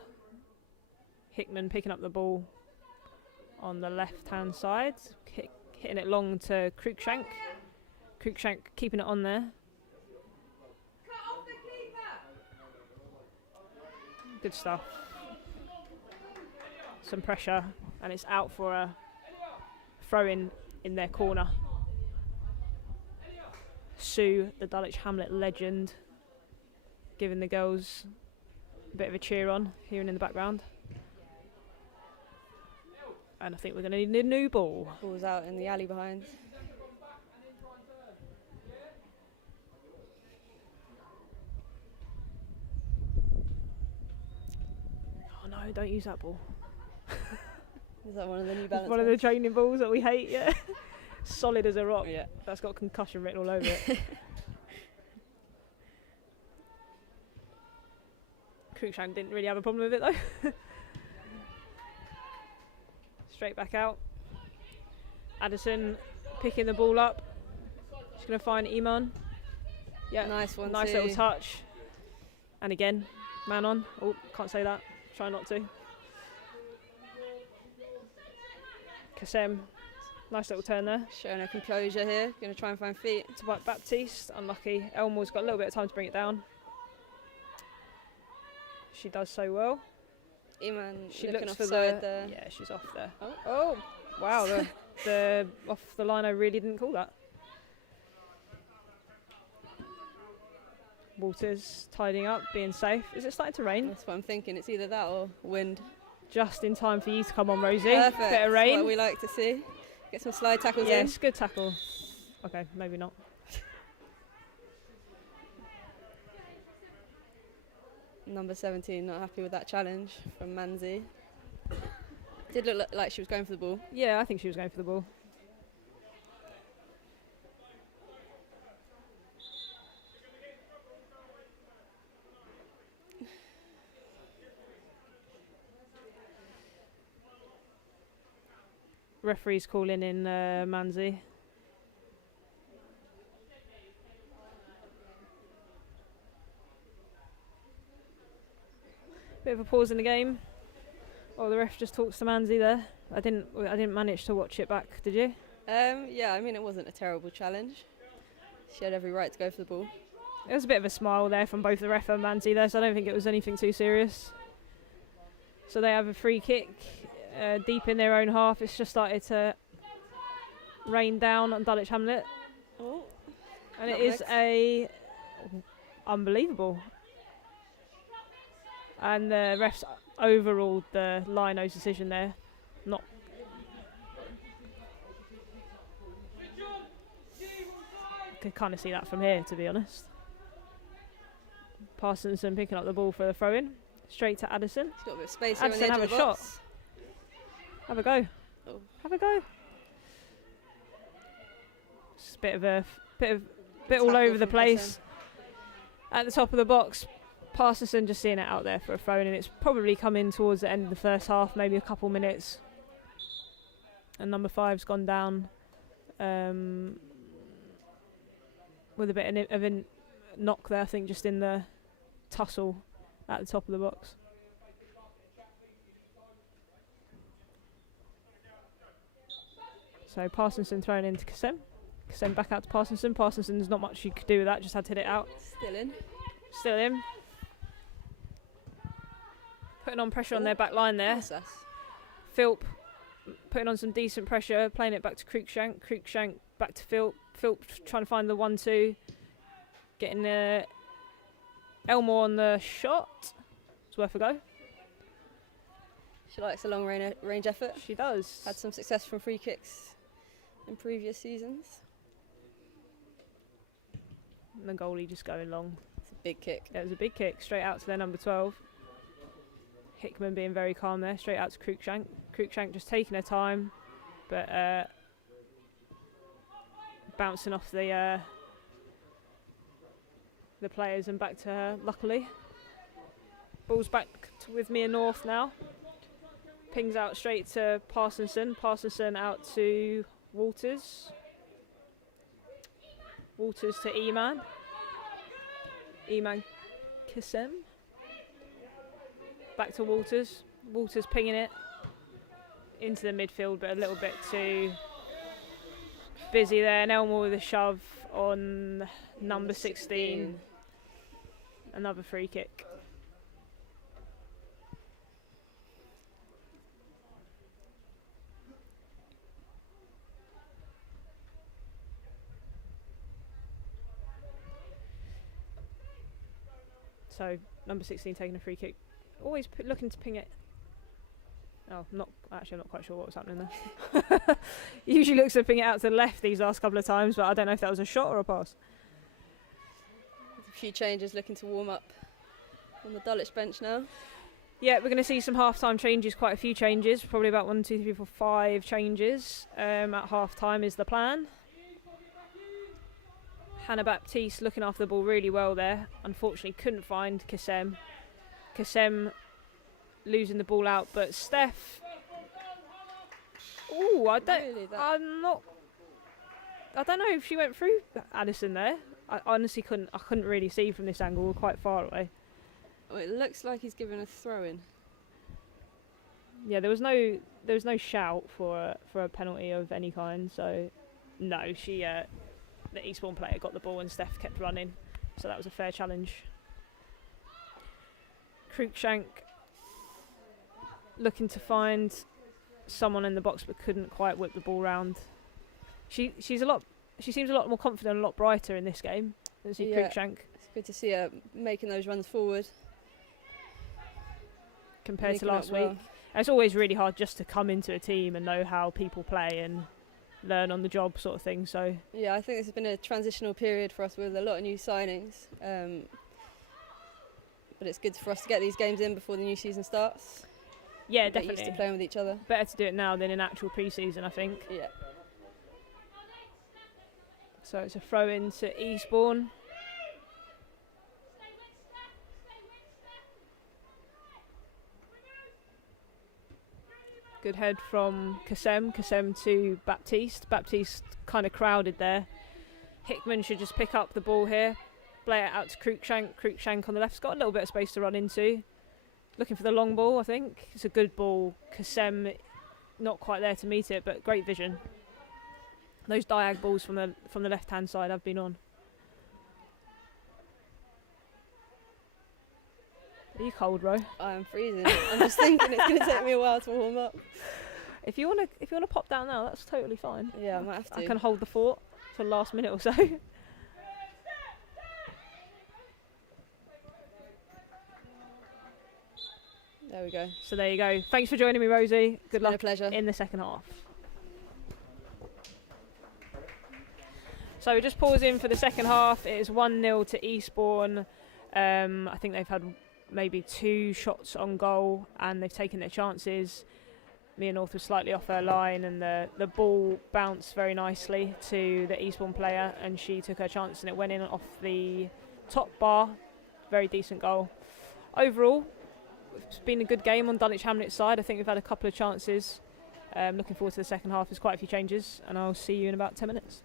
Hickman picking up the ball on the left-hand side, hitting it long to Cruikshank. Cruikshank keeping it on there. Good stuff. Some pressure, and it's out for a throw-in their corner. Sue, the Dulwich Hamlet legend, giving the girls a bit of a cheer on, hearing in the background. And I think we're going to need a new ball. Ball's out in the alley behind. Oh no, don't use that ball. Is that one of the New Balance One of the training balls that we hate, yeah. Solid as a rock. Yeah. That's got concussion written all over it. Cruikshank didn't really have a problem with it though. Straight back out. Addison picking the ball up. She's going to find Iman. Yeah, Nice one. nice little touch. And again, man on. Oh, can't say that. Try not to. Kasem, nice little turn there. Showing her composure here. Going to try and find feet. To Baptiste, unlucky. Elmore's got a little bit of time to bring it down. She does so well. Eman She looking looks for offside there. Yeah, she's off there. Oh. Wow, the off the line. I really didn't call that. Walters tidying up, being safe. Is it starting to rain? That's what I'm thinking. It's either that or wind. Just in time for you to come on, Rosie. Perfect. Bit of rain. What we like to see. Get some slide tackles in. Yes, good tackle. Okay, maybe not. Number 17 not happy with that challenge from Manzi. Did look like she was going for the ball. Yeah, I think she was going for the ball. Referee's calling in Manzi. Bit of a pause in the game. Oh, the ref just talks to Manzi there. I didn't manage to watch it back. Did you? Yeah, I mean it wasn't a terrible challenge. She had every right to go for the ball. There was a bit of a smile there from both the ref and Manzi there, so I don't think it was anything too serious. So they have a free kick deep in their own half. It's just started to rain down on Dulwich Hamlet. Oh, And it is unbelievable. And the refs overruled the Lino's decision there. Not. Could kind of see that from here, to be honest. Parsonson picking up the ball for the throw-in. Straight to Addison. she's got a bit of space here on the Addison, edge have of a the box. Have a go. Oh. Have a go. Just a bit all Tackle over the from place. At the top of the box, Parsonson just seeing it out there for a throw-in, and it's probably coming towards the end of the first half, maybe a couple minutes. And number 5's gone down with a bit of a knock there, I think, just in the tussle at the top of the box. So Parsonson thrown into Kasem. Kasem back out to Parsonson. Parsonson's not much you could do with that, just had to hit it out. Still in. Still in. Putting on pressure on their back line there. What's that? Philp putting on some decent pressure, playing it back to Cruikshank. Cruikshank back to Philp. Philp trying to find the 1-2. Getting Elmore on the shot. It's worth a go. She likes a long range effort. She does. Had some success from free kicks in previous seasons. And the goalie just going long. It's a big kick. Yeah, it was a big kick straight out to their number 12. Hickman being very calm there, straight out to Cruikshank. Cruikshank just taking her time, but bouncing off the players and back to her, luckily. Ball's back with Mia North now. Pings out straight to Parsonson. Parsonson out to Walters. Walters to Eman. Eman Kisem. Back to Walters. Walters pinging it into the midfield, but a little bit too busy there. And Elmore with a shove on number 16. Another free kick. So number 16 taking a free kick. Always looking to ping it. Oh, I'm not quite sure what was happening there. Usually looks to ping it out to the left these last couple of times, but I don't know if that was a shot or a pass. A few changes, looking to warm up on the Dulwich bench now. Yeah, we're going to see some half-time changes, quite a few changes, probably about 1, 2, 3, 4, 5 changes at half-time is the plan. Hannah Baptiste looking after the ball really well there. Unfortunately couldn't find Kasem. Kasem losing the ball out, but Steph... Ooh, I don't know if she went through Addison there. I honestly couldn't really see from this angle. We're quite far away. Well, it looks like he's given a throw-in. Yeah, there was no shout for a penalty of any kind. So no, the Eastbourne player got the ball and Steph kept running. So that was a fair challenge. Cruikshank looking to find someone in the box but couldn't quite whip the ball round. She seems a lot more confident, a lot brighter in this game than Cruikshank. It's good to see her making those runs forward compared to last week. It's always really hard just to come into a team and know how people play and learn on the job sort of thing. So yeah, I think this has been a transitional period for us with a lot of new signings. but it's good for us to get these games in before the new season starts. Yeah, Get used to definitely. playing with each other. Better to do it now than in actual pre-season, I think. Yeah. So it's a throw into Eastbourne. Good head from Kasem to Baptiste. Baptiste kind of crowded there. Hickman should just pick up the ball here, play it out to Cruikshank on the left's got a little bit of space to run into. Looking for the long ball, I think. It's a good ball. Kasem not quite there to meet it, but great vision. Those diag balls from the left-hand side have been on. Are you cold, Ro? I'm freezing. I'm just thinking it's going to take me a while to warm up. If you wanna pop down now, that's totally fine. Yeah, I might have to. I can hold the fort for the last minute or so. There we go. So there you go. Thanks for joining me, Rosie. Good It's been a luck pleasure. in the second half. So just pausing for the second half. It is 1-0 to Eastbourne. I think they've had maybe 2 shots on goal and they've taken their chances. Mia North was slightly off her line and the ball bounced very nicely to the Eastbourne player and she took her chance and it went in off the top bar. Very decent goal. Overall, it's been a good game on Dulwich Hamlet's side. I think we've had a couple of chances. Looking forward to the second half. There's quite a few changes and I'll see you in about 10 minutes.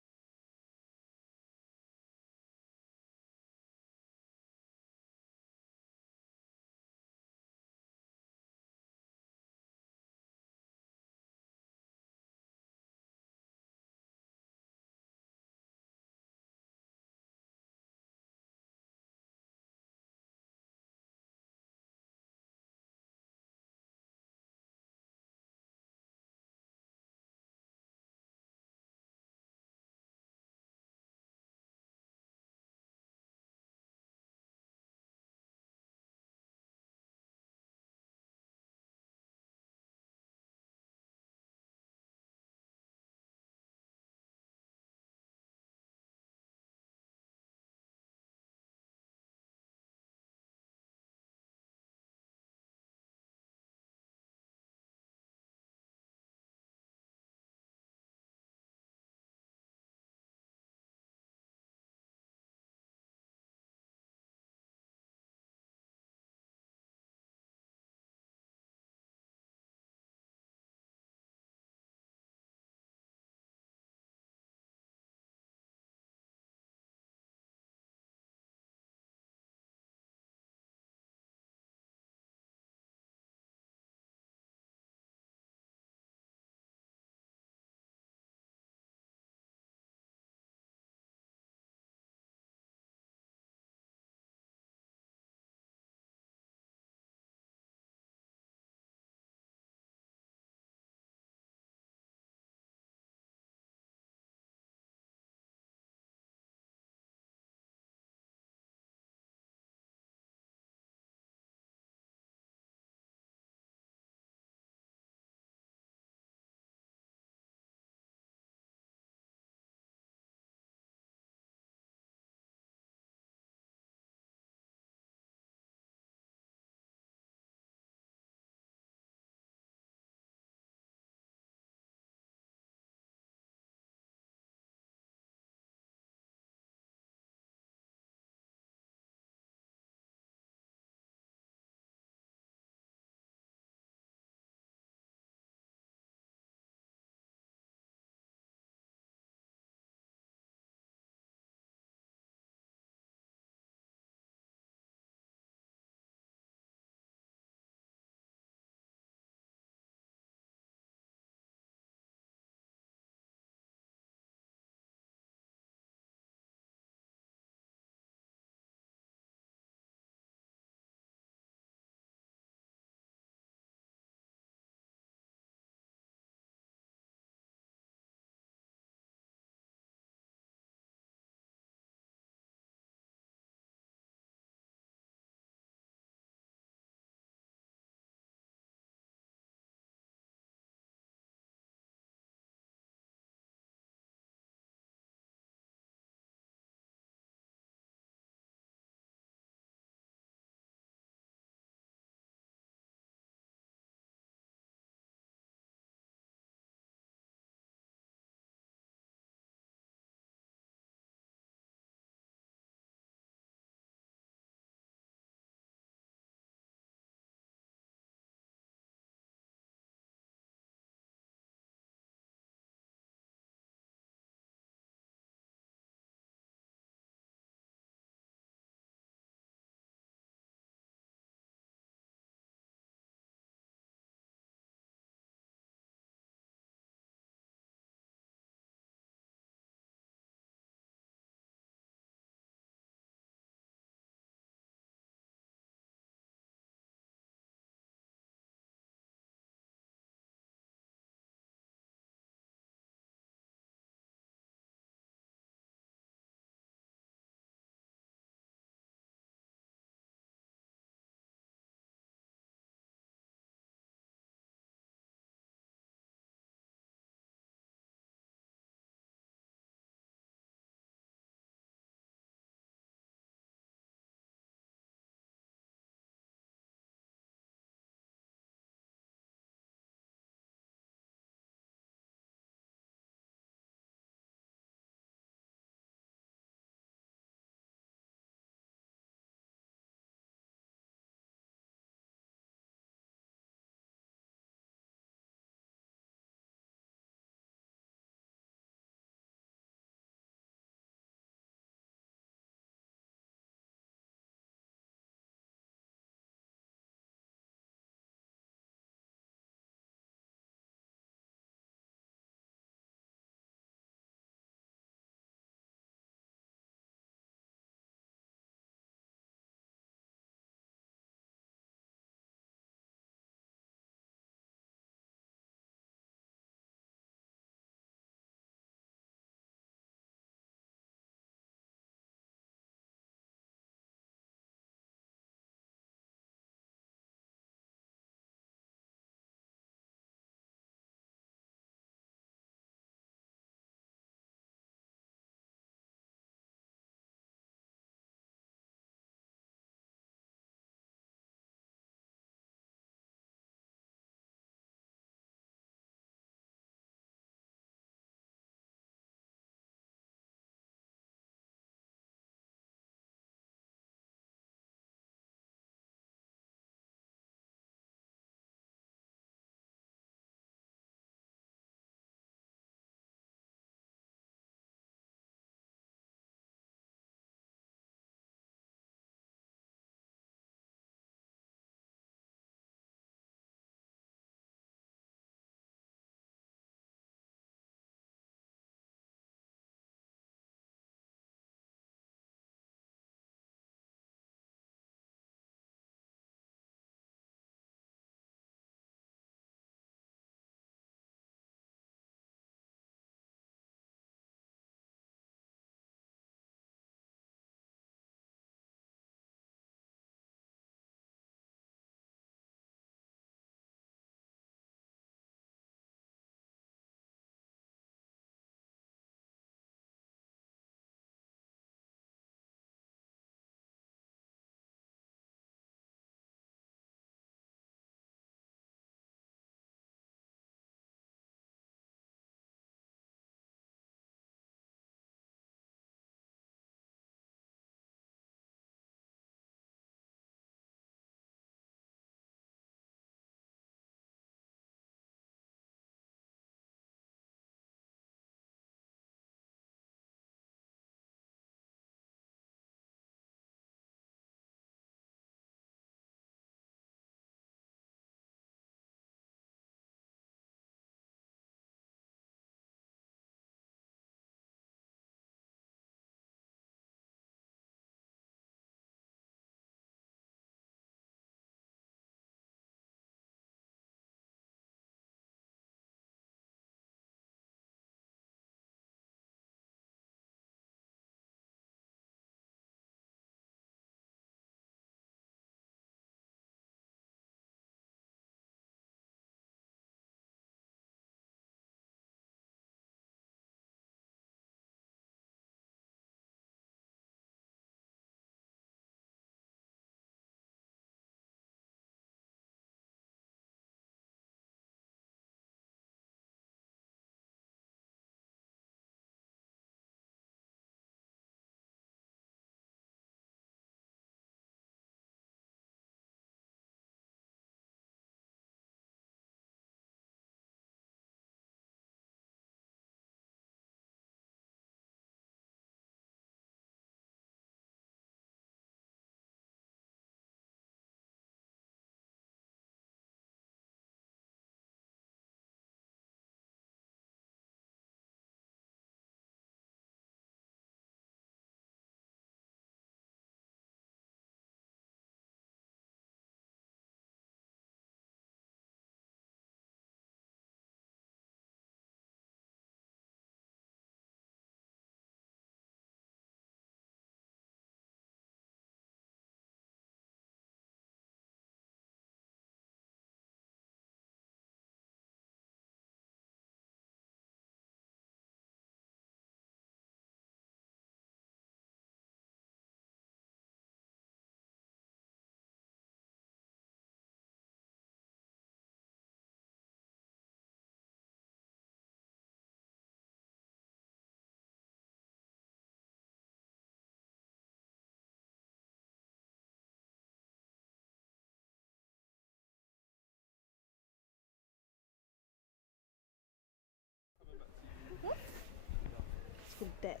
fucking deck.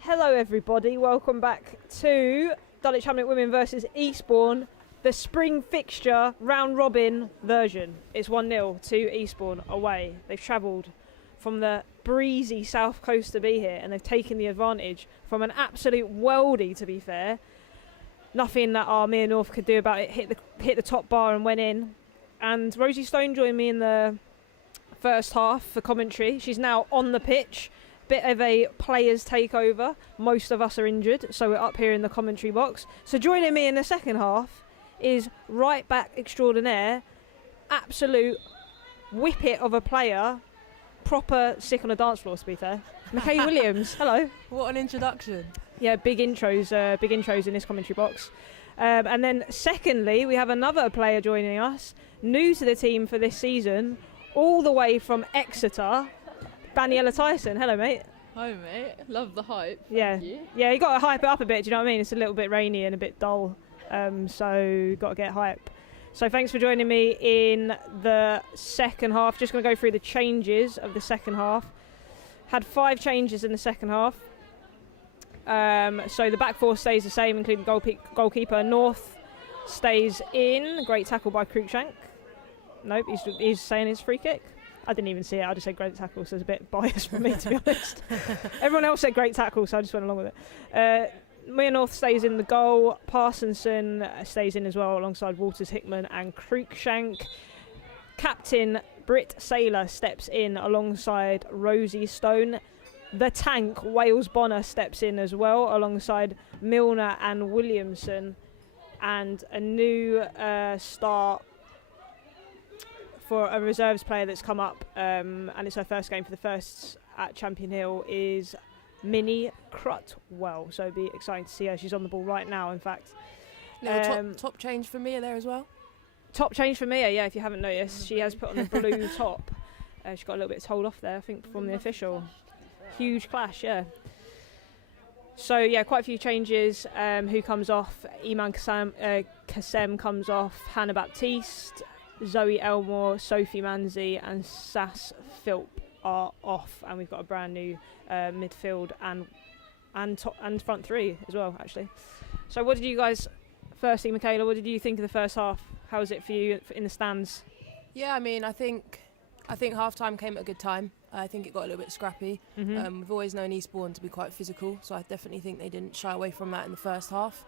Hello everybody, welcome back to Dulwich Hamlet Women versus Eastbourne, the spring fixture round robin version. It's 1-0 to Eastbourne away. They've travelled from the breezy south coast to be here, and they've taken the advantage from an absolute worldie, to be fair. Nothing that our Mere North could do about it. Hit the top bar and went in. And Rosie Stone joined me in the first half for commentary. She's now on the pitch. Bit of a players takeover. Most of us are injured, so we're up here in the commentary box. So joining me in the second half is right back extraordinaire, absolute whippet of a player, proper sick on a dance floor, to be fair. McKay Williams, hello. What an introduction. Yeah, big intros in this commentary box. And then secondly, we have another player joining us, new to the team for this season, all the way from Exeter, Daniela Tyson. Hello, mate. Hi, mate. Love the hype. Yeah, Thank you. yeah, you got to hype it up a bit. Do you know what I mean? It's a little bit rainy and a bit dull, so got to get hype. So thanks for joining me in the second half. Just going to go through the changes of the second half. Had 5 changes in the second half. So the back four stays the same, including goalkeeper. North stays in. Great tackle by Cruikshank. Nope, he's saying it's free kick. I didn't even see it. I just said great tackle, so it's a bit biased for me, to be honest. Everyone else said great tackle, so I just went along with it. Mere North stays in the goal. Parsonson stays in as well, alongside Walters, Hickman and Cruikshank. Captain Britt Saylor steps in alongside Rosie Stone. The tank, Wales Bonner, steps in as well, alongside Milner and Williamson. And a new start for a reserves player that's come up, and it's her first game for the firsts at Champion Hill, is Minnie Crutwell. So it'll be exciting to see her. She's on the ball right now, in fact. Top change for Mia there as well. Top change for Mia, yeah, if you haven't noticed. She has put on a blue top. She got a little bit told off there, I think, from the official. Huge clash, yeah. So, yeah, quite a few changes. Who comes off? Iman Kassem comes off. Hannah Baptiste, Zoe Elmore, Sophie Manzi and Sass Philp are off. And we've got a brand new midfield and front three as well, actually. So what did you guys, firstly, Michaela, what did you think of the first half? How was it for you in the stands? Yeah, I mean, I think half-time came at a good time. I think it got a little bit scrappy. Mm-hmm. We've always known Eastbourne to be quite physical, so I definitely think they didn't shy away from that in the first half.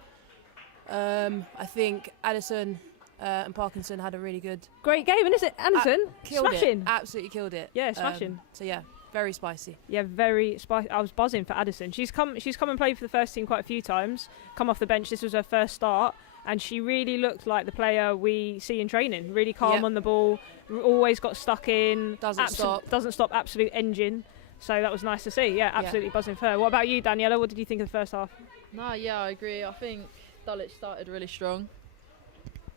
I think Addison and Parkinson had a really good... Great game, isn't it? Anderson, smashing. Absolutely killed it. Yeah, smashing. So yeah, very spicy. Yeah, very spicy. I was buzzing for Addison. She's come and played for the first team quite a few times. Come off the bench. This was her first start, and she really looked like the player we see in training. Really calm on the ball. Always got stuck in. Doesn't stop. Absolute engine. So that was nice to see. Yeah, absolutely buzzing for her. What about you, Daniela? What did you think of the first half? No, yeah, I agree. I think Dulwich started really strong.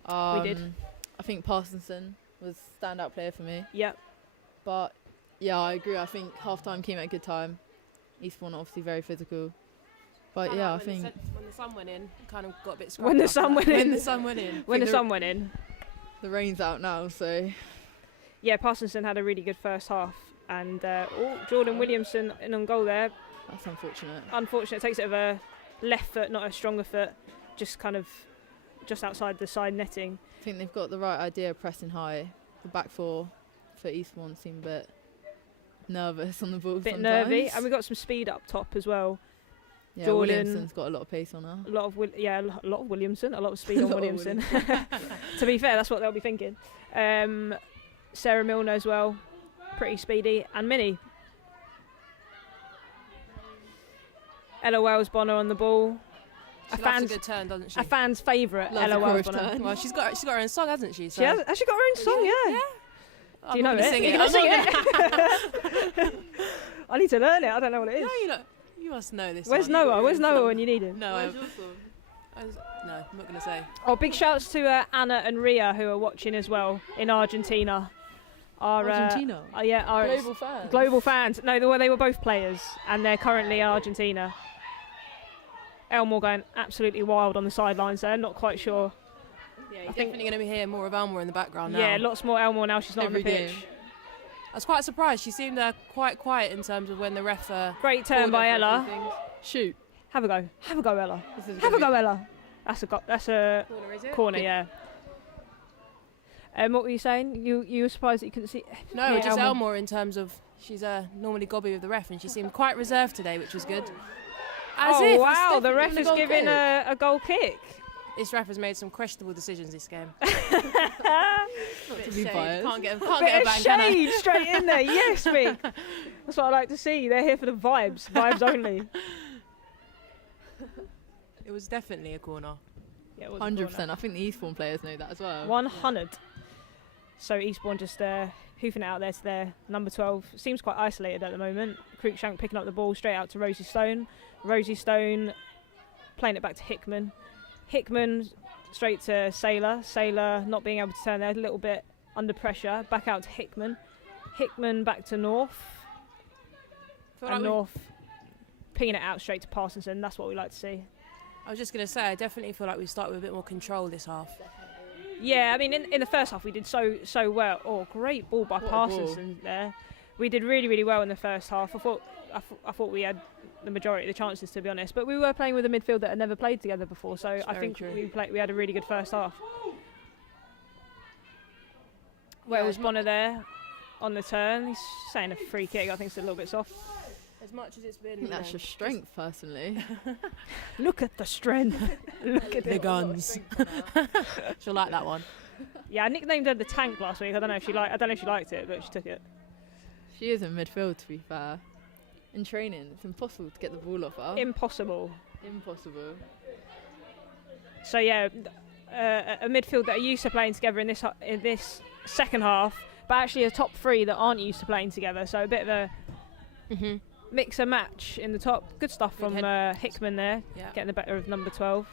We did. I think Parsonson was standout player for me. Yep. But yeah, I agree. I think half-time came at a good time. Eastbourne obviously very physical. But yeah, I think when the sun went in, kind of got a bit scrappy. When the sun went in. When the sun went in. the rain's out now, so Yeah, Parsonson had a really good first half, and Jordan Williamson in on goal there. that's unfortunate. Unfortunate, takes it of a left foot, not a stronger foot, just outside the side netting. I think they've got the right idea of pressing high. The back four for Eastbourne seem a bit nervous on the ball. Bit sometimes. nervy, and we got some speed up top as well. Yeah, Jordan, Williamson's got a lot of pace on her. A lot of Williamson, a lot of speed on Williamson. To be fair, that's what they'll be thinking. Sarah Milner as well, pretty speedy, and Minnie. Ella Wells Bonner on the ball. She loves a good turn, doesn't she? A fan's favourite, Loves Ella a Wells chorus Bonner. turn. Well, she's got her own song, hasn't she? So She has actually got her own song, yeah. Do you know it? Sing You're it. gonna sing it? I need to learn it. I don't know what it is. No, you must know this. Where's one. Noah? Where's Noah when you need him? No, no, I'm not gonna say. Oh, big shouts to Anna and Ria, who are watching as well in Argentina. Argentina? Our Global fans. Global fans. No, they were both players, and they're currently in Argentina. Elmore going absolutely wild on the sidelines there, not quite sure. Yeah, you're definitely going to be hearing more of Elmore in the background now. Yeah, lots more Elmore now she's not Every on the pitch. game. I was quite surprised. She seemed quite quiet in terms of when the ref. Great turn by Ella. Shoot. Have a go, Ella. This is Have a gonna go, Ella. That's a Corner, is it? corner, yeah. What were you saying? You were surprised that you couldn't see? No, Yeah, just Elmore. Elmore in terms of she's normally gobby with the ref, and she seemed quite reserved today, which was good. Oh wow, the ref is giving a goal kick. This ref has made some questionable decisions this game. Not to be biased. Can't get a Bit bang, of can I? shade straight in there. Yes, Vic. That's what I like to see. They're here for the vibes only. It was definitely a corner. Yeah, it was a corner. 100%. I think the Eastbourne players know that as well. 100. So Eastbourne just hoofing it out there to their number 12. Seems quite isolated at the moment. Cruikshank picking up the ball straight out to Rosie Stone. Rosie Stone playing it back to Hickman. Hickman straight to Saylor. Saylor not being able to turn there, a little bit under pressure. Back out to Hickman. Hickman back to North. And North pinging it out straight to Parsonson. That's what we like to see. I was just going to say, I definitely feel like we started with a bit more control this half. Yeah, I mean, in the first half we did so well. Oh, great ball by What a Parsonson there. We did really well in the first half. I thought we had the majority of the chances, to be honest. But we were playing with a midfield that had never played together before, so That's I very think true. we had a really good first half. Wales Bonner there on the turn. He's saying a free kick. I think it's a little bit soft. As much as it's I been. think that's your strength, personally. Look at the strength. Look at The it. guns. She'll like that one. Yeah, I nicknamed her the Tank last week. I don't know if she liked it, but she took it. She is in midfield, to be fair. In training, it's impossible to get the ball off her. Impossible. Impossible. So yeah, a midfield that are used to playing together in this second half, but actually a top three that aren't used to playing together. So a bit of a mix and match in the top. Good stuff Good from Hickman there, Yeah. getting the better of number 12.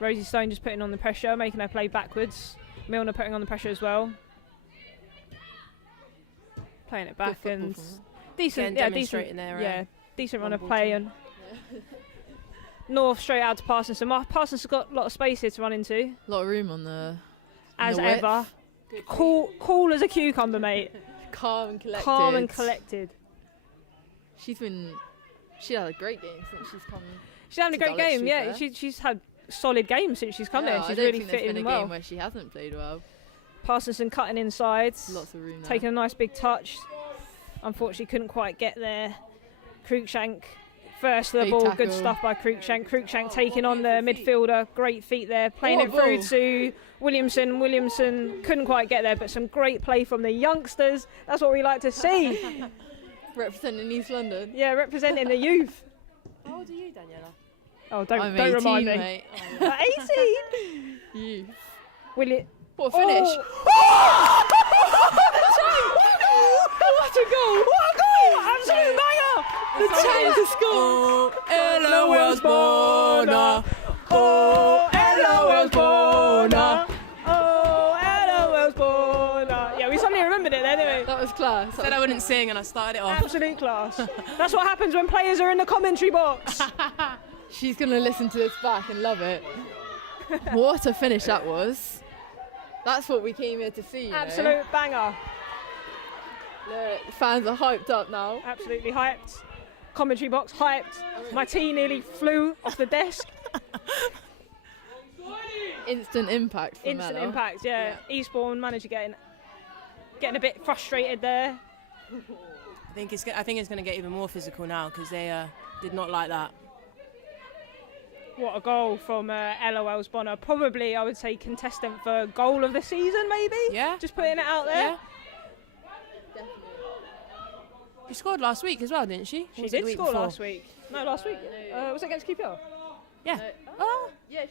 Rosie Stone just putting on the pressure, making her play backwards. Milner putting on the pressure as well. Playing it back Good and football decent, Again, yeah, demonstrating decent, their, yeah, decent run of on-ball play team. and. North straight out to Parsons. So Parsons has got a lot of space here to run into, A lot of room on the. as the width. ever. Cool as a cucumber, mate. Calm and collected. Calm and collected. She had a great game since she's come. She's having a To great Dulwich, to game. be Yeah, fair. she's had solid games since she's come Yeah, there. I She's don't really think there's fitting been a well. game where she hasn't played well. Parsonson cutting inside, Lots of room there. taking a nice big touch. Unfortunately, couldn't quite get there. Cruikshank first to the Big ball. tackle. Good stuff by Cruikshank. Cruikshank taking on the midfielder. Great feet there. Playing What it a through ball. to Williamson. Williamson couldn't quite get there, but some great play from the youngsters. That's what we like to see. Representing East London. Yeah, representing the youth. How old are you, Daniela? Oh, I'm don't 18, remind me. mate. 18. You. Will it? What a finish. Oh. What a goal. What a goal! Absolute banger! The tank has scored. Hello, Wales Bonner. Oh, hello, Wales Bonner. Oh, hello, Wales Bonner. Yeah, we suddenly remembered it then, didn't we? That was class. Said I wouldn't sing and I started it off. Absolute class. That's what happens when players are in the commentary box. She's going to listen to this back and love it. What a finish that was. That's what we came here to see. You know? Absolute banger. The fans are hyped up now. Absolutely hyped. Commentary box hyped. My tea nearly flew off the desk. Instant impact from Instant Ella. impact, yeah. Eastbourne manager getting a bit frustrated there. I think it's going to get even more physical now because they did not like that. What a goal from Ella Wells Bonner. Probably, I would say, contestant for goal of the season, maybe? Yeah. Just putting it out there. Yeah. She scored last week as well, didn't she? Or She was it the did week score before? last week. No, last week. Was it against QPR? Yeah. Oh, yeah.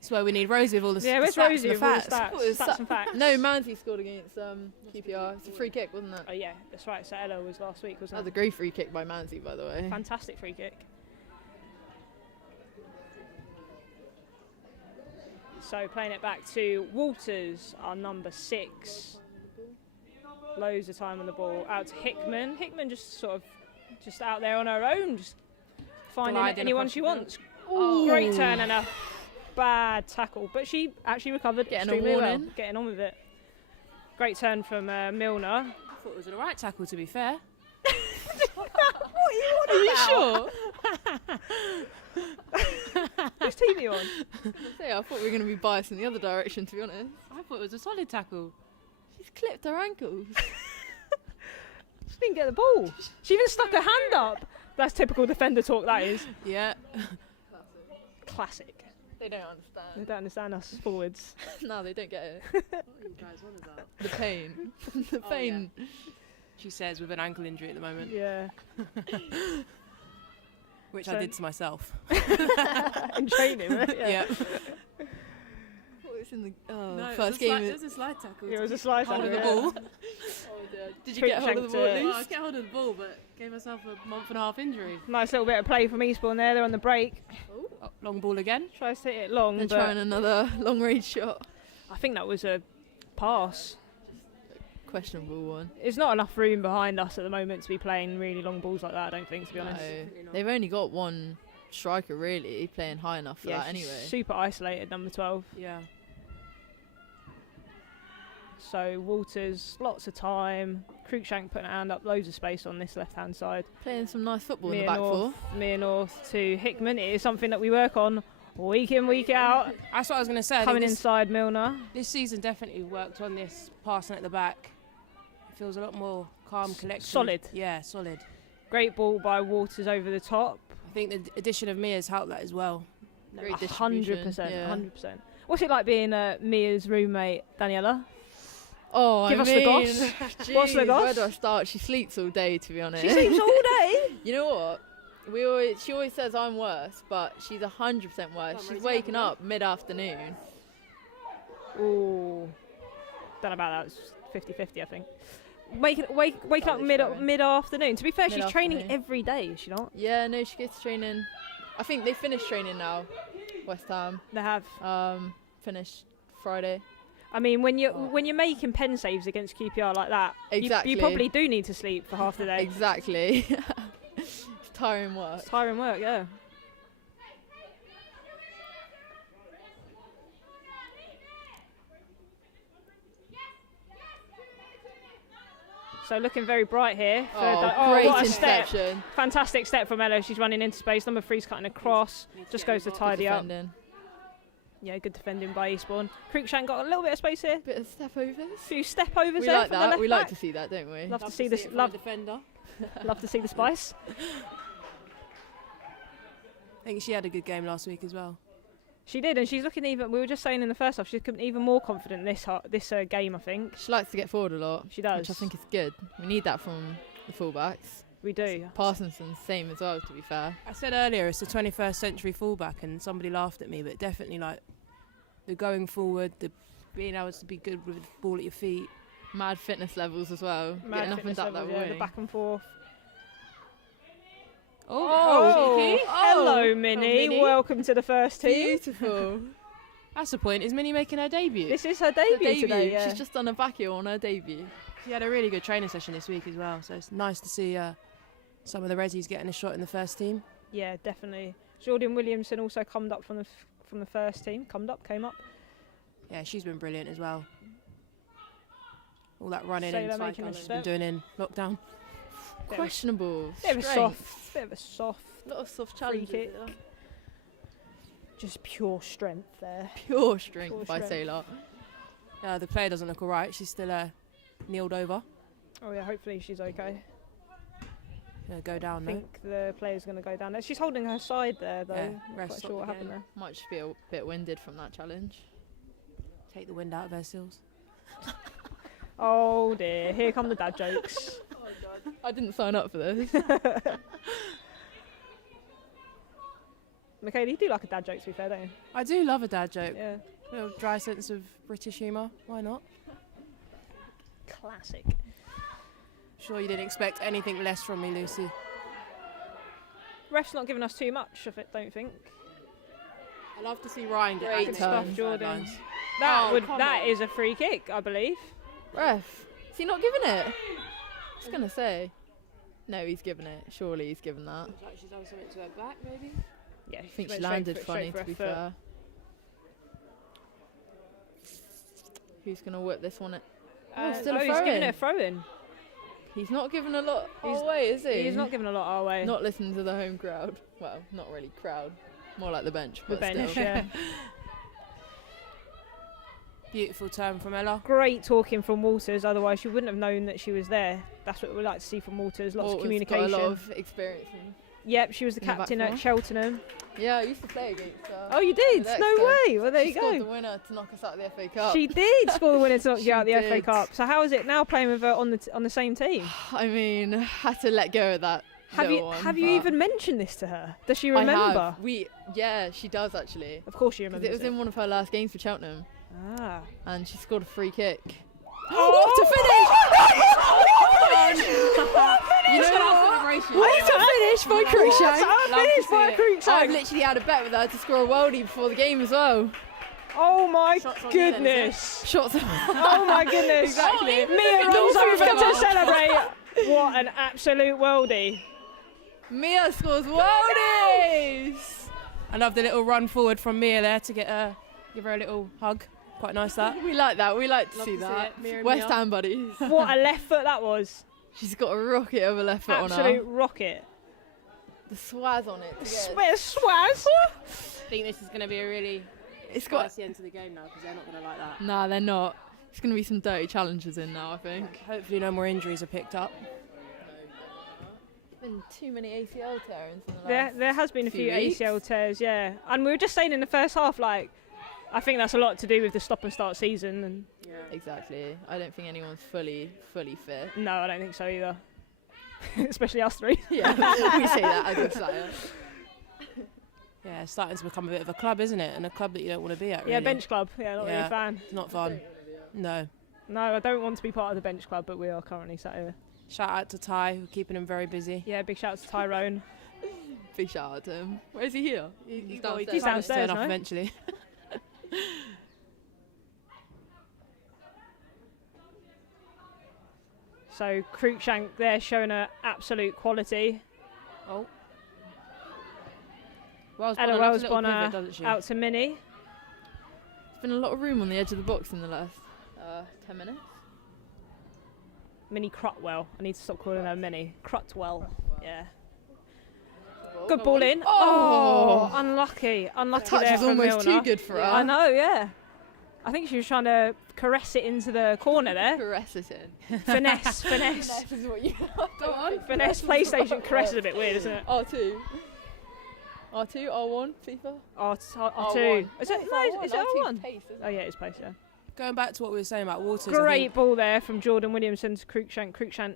That's why we need Rosie with all the Yeah, where's the stats Rosie and with the all the facts. stats? Stats and facts. No, Manzi scored against QPR. It's a free kick, wasn't it? Oh, yeah, that's right. So Ella was last week, That was wasn't a it? great free kick by Manzi, by the way. Fantastic free kick. So playing it back to Walters, our number 6. Loads of time on the ball. Out to Hickman. Hickman just out there on her own, just finding Gliding anyone across she the field. wants. Great turn and a bad tackle, but she actually recovered Getting a extremely well. warning. Getting on with it. Great turn from Milner. I thought it was the right tackle, to be fair. Are you sure? Whose team are you on? I thought we were going to be biased in the other direction, to be honest. I thought it was a solid tackle. She's clipped her ankles. She didn't get the ball. She even stuck her hand up. That's typical defender talk, that is. Yeah. Classic. They don't understand. They don't understand us forwards. No, they don't get it. What are you guys on about? The pain. The Oh, pain. yeah. She says with an ankle injury at the moment. Yeah. Which So- I did to myself. In training, right? Yeah. What was in the No, first game? It was a slide tackle. It was a slide Hold of tackle, the yeah. ball. Did you get hold of the ball at Cruikshank Oh, I least? get hold of the ball, but gave myself a month and a half injury. Nice little bit of play from Eastbourne there. They're on the break. Oh, long ball again. Tries to hit it long, They're but trying another long range shot. I think that was a pass. Questionable one. There's not enough room behind us at the moment to be playing really long balls like that, I don't think, to be honest. No. They've only got one striker really playing high enough for Yeah, that she's anyway. super isolated, number 12. Yeah. So Walters, lots of time. Cruikshank putting a hand up, loads of space on this left-hand side. Playing some nice football in the Mere back four. North, Mere North to Hickman. It is something that we work on week in, week out. That's what I was going to say. I Coming think this, inside Milner. this season definitely worked on this passing at the back. It feels a lot more calm, collected. Solid. Yeah, solid. Great ball by Walters over the top. I think the addition of Mia's helped that as well. Great distribution. 100%. Yeah. 100%. What's it like being Mia's roommate, Daniela? Oh, Give I us the mean, goss. What's the jeez, goss? Where do I start? She sleeps all day, to be honest. She sleeps all day. You know what? She always says I'm worse, but she's 100% worse. She's waking up mid-afternoon. Ooh. Don't know about that. It's 50-50, I think. Waking up That is showing. mid-afternoon. To be fair, she's training Mid-afternoon. every day, is she not? Yeah, no, she goes to training. I think they finished training now. West Ham They have. finished Friday. I mean, when you're making pen saves against QPR like that, Exactly. you probably do need to sleep for half the day. Exactly. It's tiring work. It's tiring work, yeah. So looking very bright here. Great What a step. interception. Fantastic step from Ella. She's running into space. Number 3's cutting across. Just goes to tidy up. Defending. Yeah, good defending by Eastbourne. Cruikshank got a little bit of space here. Bit of step overs. A few step overs We there like from the that. left We back. like to see that, don't we? Love to Love see to this. it from Love, a defender. love to see the spice. I think she had a good game last week as well. She did, and she's looking even. We were just saying in the first half, she's even more confident this game. I think She likes to get forward a lot. she does. Which I think is good. We need that from the fullbacks. we do. Parsonson's same as well, to be fair. I said earlier it's the 21st century fullback, and somebody laughed at me, but definitely like the going forward, the being able to be good with the ball at your feet. Mad fitness levels as well. Mad Getting up and fitness down level, that yeah, the wing. back and forth. Oh, cheeky. Hello, Minnie. Minnie. Welcome to the first team. Beautiful. That's the point. Is Minnie making her debut? This is her Her debut today. Yeah. She's just done a back heel on her debut. She had a really good training session this week as well, so it's nice to see some of the Rezzies getting a shot in the first team. Yeah, definitely. Jordan Williamson also come up from the first team. Came up. Yeah, she's been brilliant as well. All that running Say and they're side making a cuts she's been step. doing in lockdown. Questionable. Bit of a Strength. soft, A lot of soft free challenges. kick. there. just pure strength there. Pure strength Pure by strength. Sailor. The player doesn't look alright. She's still kneeled over. Oh yeah, hopefully she's okay. Gonna go down I though. think the player's going to go down there. She's holding her side there though. Yeah, Not rest quite stop sure what again. happened there. Might just be a bit winded from that challenge. Take the wind out of her seals. Oh dear, here come the dad jokes. I didn't sign up for this. Michaela, you do like a dad joke to be fair, don't you? I do love a dad joke. Yeah. A little dry sense of British humour. Why not? Classic. Sure you didn't expect anything less from me, Lucy. Ref's not giving us too much of it, don't think. I love to see Ryan get Great active stuff, on the Jordan. sidelines. That come is a free kick, I believe. Ref, is he not giving it? I was going to say. No, he's giving it. Surely he's given that. Looks like she's done something to her back, maybe. Yeah, I think she went landed straight funny, for to her be foot. fair. Who's going to whip this one? still a he's throw-in. giving it a throw-in. He's not giving a lot He's- our way, is he? He's not giving a lot our way. Not listening to the home crowd. Well, not really crowd. More like the bench. the But bench, still. yeah. Beautiful turn from Ella. Great talking from Walters, otherwise you wouldn't have known that she was there. That's what we like to see from Walters, lots of Walter's communication. Got a lot of experience. Yep, she was the in the back captain at four. Cheltenham. Yeah, I used to play against her. Oh, you did? With No Exeter. way. Well, there She you scored go. the winner to knock us out of the FA Cup. She did score the winner to knock you She out of the FA did. Cup. So how is it now playing with her on the same team? I mean, had to let go of that. Have you little one, have you but even mentioned this to her? Does she I remember? have. Yeah, she does actually. Of course she Because remembers. it was in one of her last games for Cheltenham, Ah. and she scored a free kick. Oh, What a finish! You know what? What a finish by Cruikshank. Finish by I Cruikshank. literally had a bet with her to score a worldie before the game as well. Oh my Shots on you then, goodness. Shots. Oh my goodness. Exactly. Mia Don't rolls over forget to that. celebrate. What an absolute worldie. Mia scores worldies. I love the little run forward from Mia there to get her, give her a little hug. Quite nice that. We like that. We like to Love see to see that. it. Mia and West Mia. Ham buddies. What a left foot that was. She's got a rocket of a left foot on Absolute her. rocket. The swaz on it. to get Bit of swaz. I think this is going to be a really It's got. spicy end to the game now because they're not going to like that. Nah, they're not. There's going to be some dirty challenges in now, I think. Hopefully no more injuries are picked up. Been too many ACL tearings in the last. There has been a few few weeks. ACL tears, yeah. And we were just saying in the first half, like, I think that's a lot to do with the stop and start season. And Exactly. I don't think anyone's fully fit. no, I don't think so either. Especially us three. Yeah, we say that as a sire. Yeah, it's starting to become a bit of a club, isn't it? And a club that you don't want to be at, really. Yeah, bench club. Yeah, not really Yeah. a fan. It's not fun. No. No, I don't want to be part of the bench club, but we are currently sat here. Shout out to Ty, who's keeping him very busy. Yeah, big shout out to Tyrone. Big shout out to him. Where is he here? He's downstairs. He's trying to turn downstairs, off no? eventually. So Cruikshank there showing her absolute quality. Oh. Ella loves a little Wellsbonner pivot, doesn't she? out to Minnie. There's been a lot of room on the edge of the box in the last 10 minutes. Minnie Crutwell. I need to stop calling her Minnie. Crutwell. Yeah. Good ball in. Oh, unlucky. Unlucky Touch there was from almost Milner. too good for her. I know, yeah. I think she was trying to caress it into the corner there. Caress it in. Finesse. Finesse is what you Go on. Finesse PlayStation caress is a bit weird, isn't it? R2. R2, R1, FIFA. R2. Is it? No, is it R1's R1? pace, isn't Oh it? yeah, it's pace, yeah. Going back to what we were saying about Waters. I Great think ball there from Jordan Williamson to Cruikshank. Cruikshank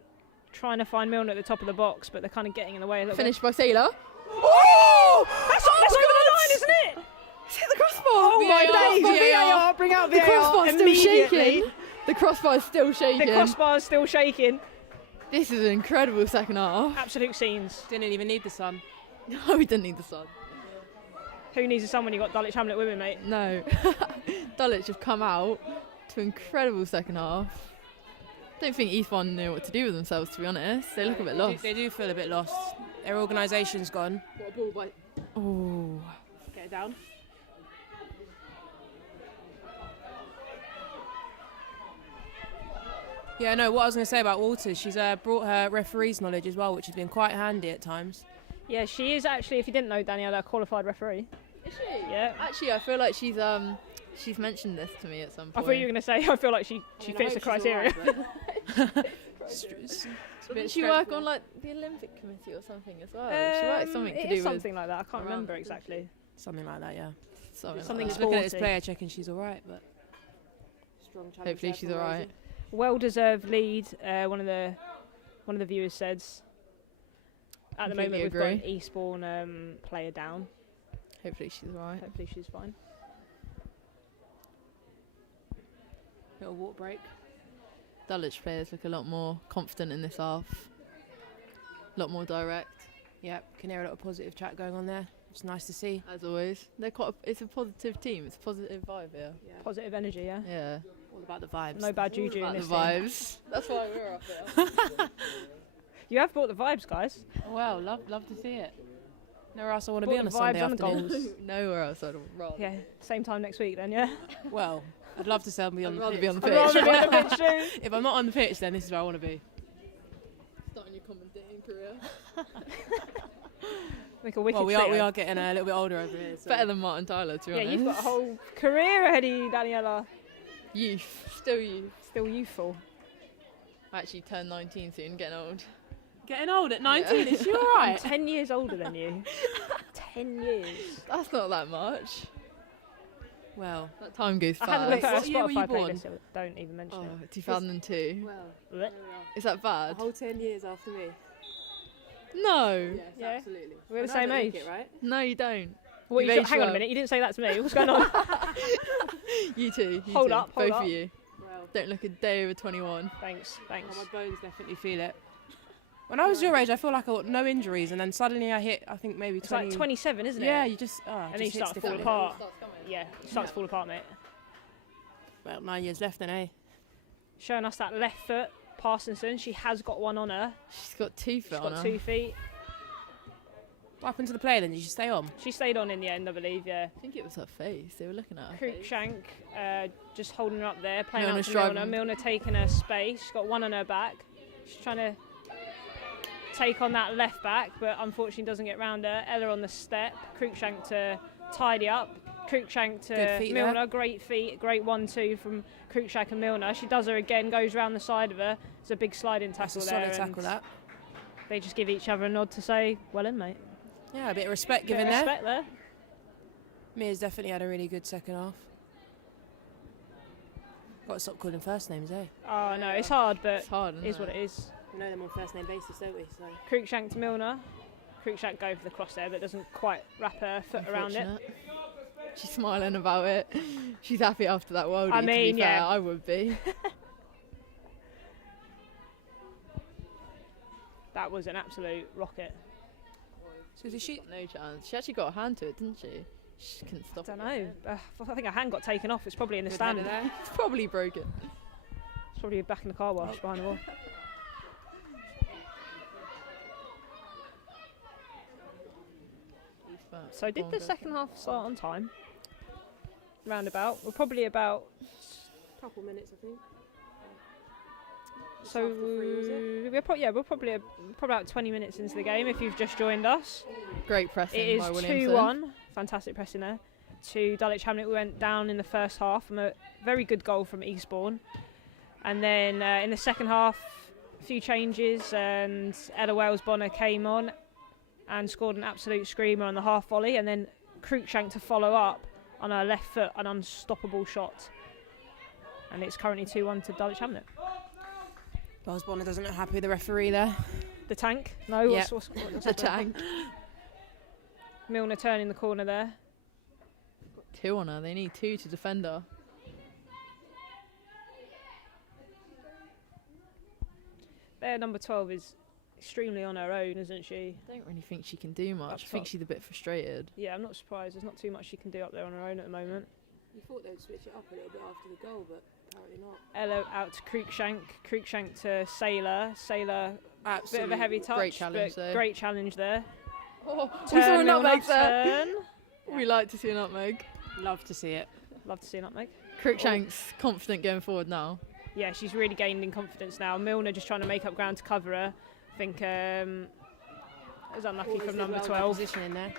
trying to find Milner at the top of the box, but they're kind of getting in the way a little Finished by Sailor. Oh! That's over the line, isn't it? It's hit the crossbar. Oh my days! VAR. VAR, bring out The VAR crossbar's still immediately. shaking. The crossbar's still shaking. The crossbar's still shaking. This is an incredible second half. Absolute scenes. didn't even need the sun. No, we didn't need the sun. Who needs a son when you got Dulwich Hamlet women, mate? No. Dulwich have come out to incredible second half. Don't think Eastbourne knew what to do with themselves, to be honest. They look a bit lost. They do feel a bit lost. Their organisation's gone. Oh. Get it down. Yeah, no, what I was going to say about Waters, she's brought her referee's knowledge as well, which has been quite handy at times. Yeah, she is actually, if you didn't know, Danielle, a qualified referee. Is she? Yeah. Actually, I feel like she's mentioned this to me at some point. I thought you were going to say, I feel like she fits the criteria. Didn't she work on like the Olympic Committee or something as well? She worked something to it do is with something like that. I can't around- remember exactly. Something like that, yeah. something. something like Just looking at this Sporty. player checking she's all right, but... that. Hopefully she's all right. Well-deserved lead. One of the viewers says. At the moment, Completely we've got an agree. Eastbourne player down. Hopefully she's all right. Hopefully, she's fine. Little walk break. Dulwich players look a lot more confident in this half. A lot more direct, Yep, can hear a lot of positive chat going on there. It's nice to see. as always. It's a positive team. It's a positive vibe here. Positive energy, yeah. Yeah. All about the vibes. No bad juju in About the this team. vibes. That's why we're up here. You have brought the vibes, guys. Well, love to see it. Nowhere else I want to Brought be on the a Sunday vibes and the afternoon. goals. Nowhere else I'd rather. Yeah, same time next week then, yeah. Well, I'd love to say I'll be on the rather pitch. be on the I'd rather pitch. be on the pitch too. If I'm not on the pitch, then this is where I want to be. Starting your commentating career. Make a wicked Well, we trio. are getting a little bit older over here. So. Better than Martin Tyler, to be Yeah, honest. you've got a whole career ahead of you, Daniela. Youth. Still youth. Still youthful. I actually turned 19 soon, getting old. Getting old at 19, Yeah. is she I'm alright? 10 years older than you. 10 years. That's not that much. Well, That time goes I fast. had a look at What her year were you Spotify born? playlist. So don't even mention Oh, 2002. it. Is that bad? 10 years after me. No. Yeah. absolutely. We're the same age. right? No, you don't. What, You've aged hang on a well. minute, you didn't say that to me. What's going on? You too. You Hold two. up, hold Both up. of you. Well, Don't look a day over 21. Thanks. my bones definitely feel it. When I was your age, I feel like I got no injuries, and then suddenly I hit, I think maybe It's 20. like 27, isn't it? Yeah, you just, And then you just hits start to fall differently. apart. Yeah, you start to fall apart, mate. Well, 9 years left then, eh? Showing us that left foot, Parsonson. She has got one on her. She's got 2 She's foot on got her. 2 feet. What happened to the player then? Did you stay on? She stayed on in the end, I believe, yeah. I think it was her face. They were looking at her face. Cruikshank just holding her up there, playing Milner's out to Milner. driving. Milner taking her space. She's got one on her back. She's trying to take on that left back, but unfortunately doesn't get round her. Ella on the step. Cruikshank to tidy up. Cruikshank Good to feet Milner. there. Great feet. Great 1-2 from Cruikshank and Milner. She does her again, goes round the side of her. It's a big sliding That's tackle a there. solid tackle, and that. They just give each other a nod to say, well in, mate. Yeah, a bit of respect Bit of given there. respect there. Mia's definitely had a really good second half. Got to stop calling first names, eh? Oh, no, it's hard, but It's hard, isn't it is what it is. We know them on first name basis, don't we? So. Cruikshank to Milner. Cruikshank go for the cross there, but doesn't quite wrap her foot around it. Unfortunate. She's smiling about it. She's happy after that worldie, I to mean, be fair. yeah. I would be. That was an absolute rocket. So did she? No chance. She actually got a hand to it, didn't she? She couldn't I stop don't it. know. I think her hand got taken off. It's probably in the Good stand. header there. It's probably broken. It's probably back in the car wash behind the wall. So did the second half start on time? Roundabout. We're probably about. Couple minutes, I think. So we're probably about 20 minutes into the game if you've just joined us. Great pressing It is by Williamson. 2-1. Fantastic pressing there. To Dulwich Hamlet, we went down in the first half from a very good goal from Eastbourne. And then in the second half, a few changes, and Ella Wales-Bonner came on and scored an absolute screamer on the half volley, and then Cruikshank to follow up on her left foot, an unstoppable shot. And it's currently 2-1 to Dulwich Hamlet. Wells Bonner doesn't look happy with the referee there. The tank? No, Yep. what's The tank. Milner turning the corner there. 2 on her. They need 2 to defend her. Their number 12 is extremely on her own, isn't she? I don't really think she can do much. Up I think top. she's a bit frustrated. Yeah, I'm not surprised. There's not too much she can do up there on her own at the moment. You thought they'd switch it up a little bit after the goal, but apparently not. Ella out to Cruikshank. Cruikshank to Sailor. Sailor, Absolutely. bit of a heavy touch. Great challenge but though. Great challenge there. Oh, we Turn, saw a Milner, nutmeg there. turn. We like to see a nutmeg. Love to see it. Love to see an nutmeg. Cruikshank's confident going forward now. Yeah, she's really gained in confidence now. Milner just trying to make up ground to cover her. I think it was unlucky from number 12. Position in there.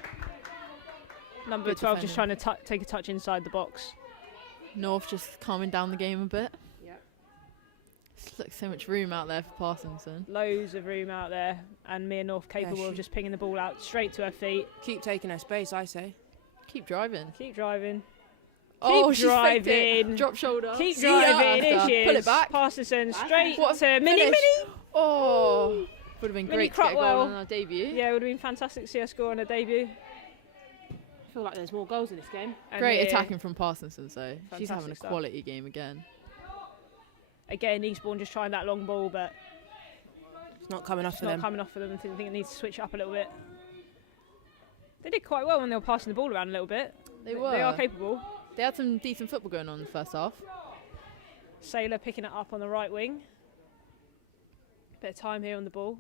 Number Good 12 just trying defending. to take a touch inside the box. North just calming down the game a bit. Yeah. There's like so much room out there for Parsonson. Loads of room out there, and Mia North capable of she- just pinging the ball out straight to her feet. Keep taking her space, I say. Keep driving. Keep driving. Oh, Keep she's faked it. driving. Drop shoulder. Keep See ya driving. Here after. she is. Pull it back. Parsonson straight What a to Mini. finish. Oh, would have been Mini great to get a goal Crotwell. on our debut. Yeah, it would have been fantastic to see her score on her debut. I feel like there's more goals in this game. And Great here, attacking from Parsonson, so she's having a Fantastic stuff. quality game again. Again, Eastbourne just trying that long ball, but It's not coming off it's for not them. coming off for them. I think it needs to switch up a little bit. They did quite well when they were passing the ball around a little bit. They were. They are capable. They had some decent football going on in the first half. Sailor picking it up on the right wing. Bit of time here on the ball.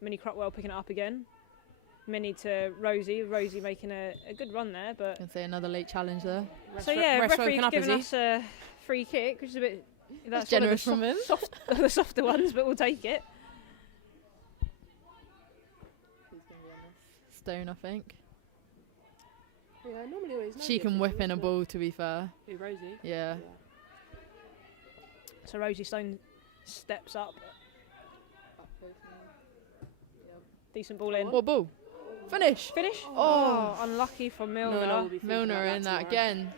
Minnie Crotwell picking it up again. Minnie to Rosie. Rosie making a good run there, but Can say another late challenge there. so yeah, ref's referee's woken up, given has he? us a free kick, which is a bit... That's one of generous from him. the softer ones, but we'll take it. Who's going to be on this? Stone, I think. Yeah, I normally always know She the can officials, whip in a but- ball, to be fair. Who, Rosie? Yeah. So Rosie Stone steps up. Decent ball in. What ball? Finish! Finish? Oh. Unlucky for Milner will Milner. be thinking Milner about in that tomorrow. again.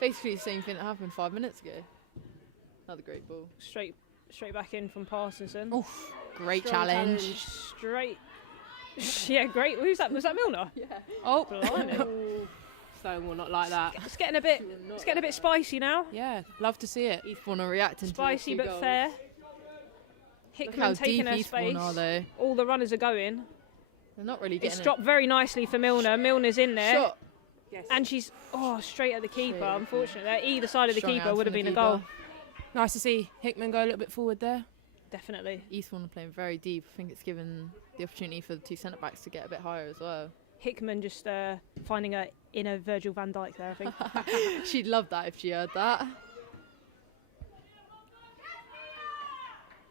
Basically the same thing that happened 5 minutes ago. Another great ball. Straight back in from Parsonson. Great Strong challenge. Straight. Yeah, great. Who's that? Was that Milner? Yeah. Oh, Blimey. Stone will not like that. It's getting a bit spicy now. Yeah, love to see it. Eastbourne are reacting Spicy to but the 2 goals. fair. Look how Hickman taking deep her Eastbourne space. are though. All the runners are going. They're not really getting It's dropped very nicely for Milner. Milner's in there. Shot. Yes. And she's straight at the keeper. Straight. Unfortunately, either side of the Strong keeper hands would have from been the a goal. keeper. Nice to see Hickman go a little bit forward there. Definitely. Eastbourne are playing very deep. I think it's given the opportunity for the 2 centre backs to get a bit higher as well. Hickman just finding her inner Virgil van Dijk there, I think. She'd love that if she heard that.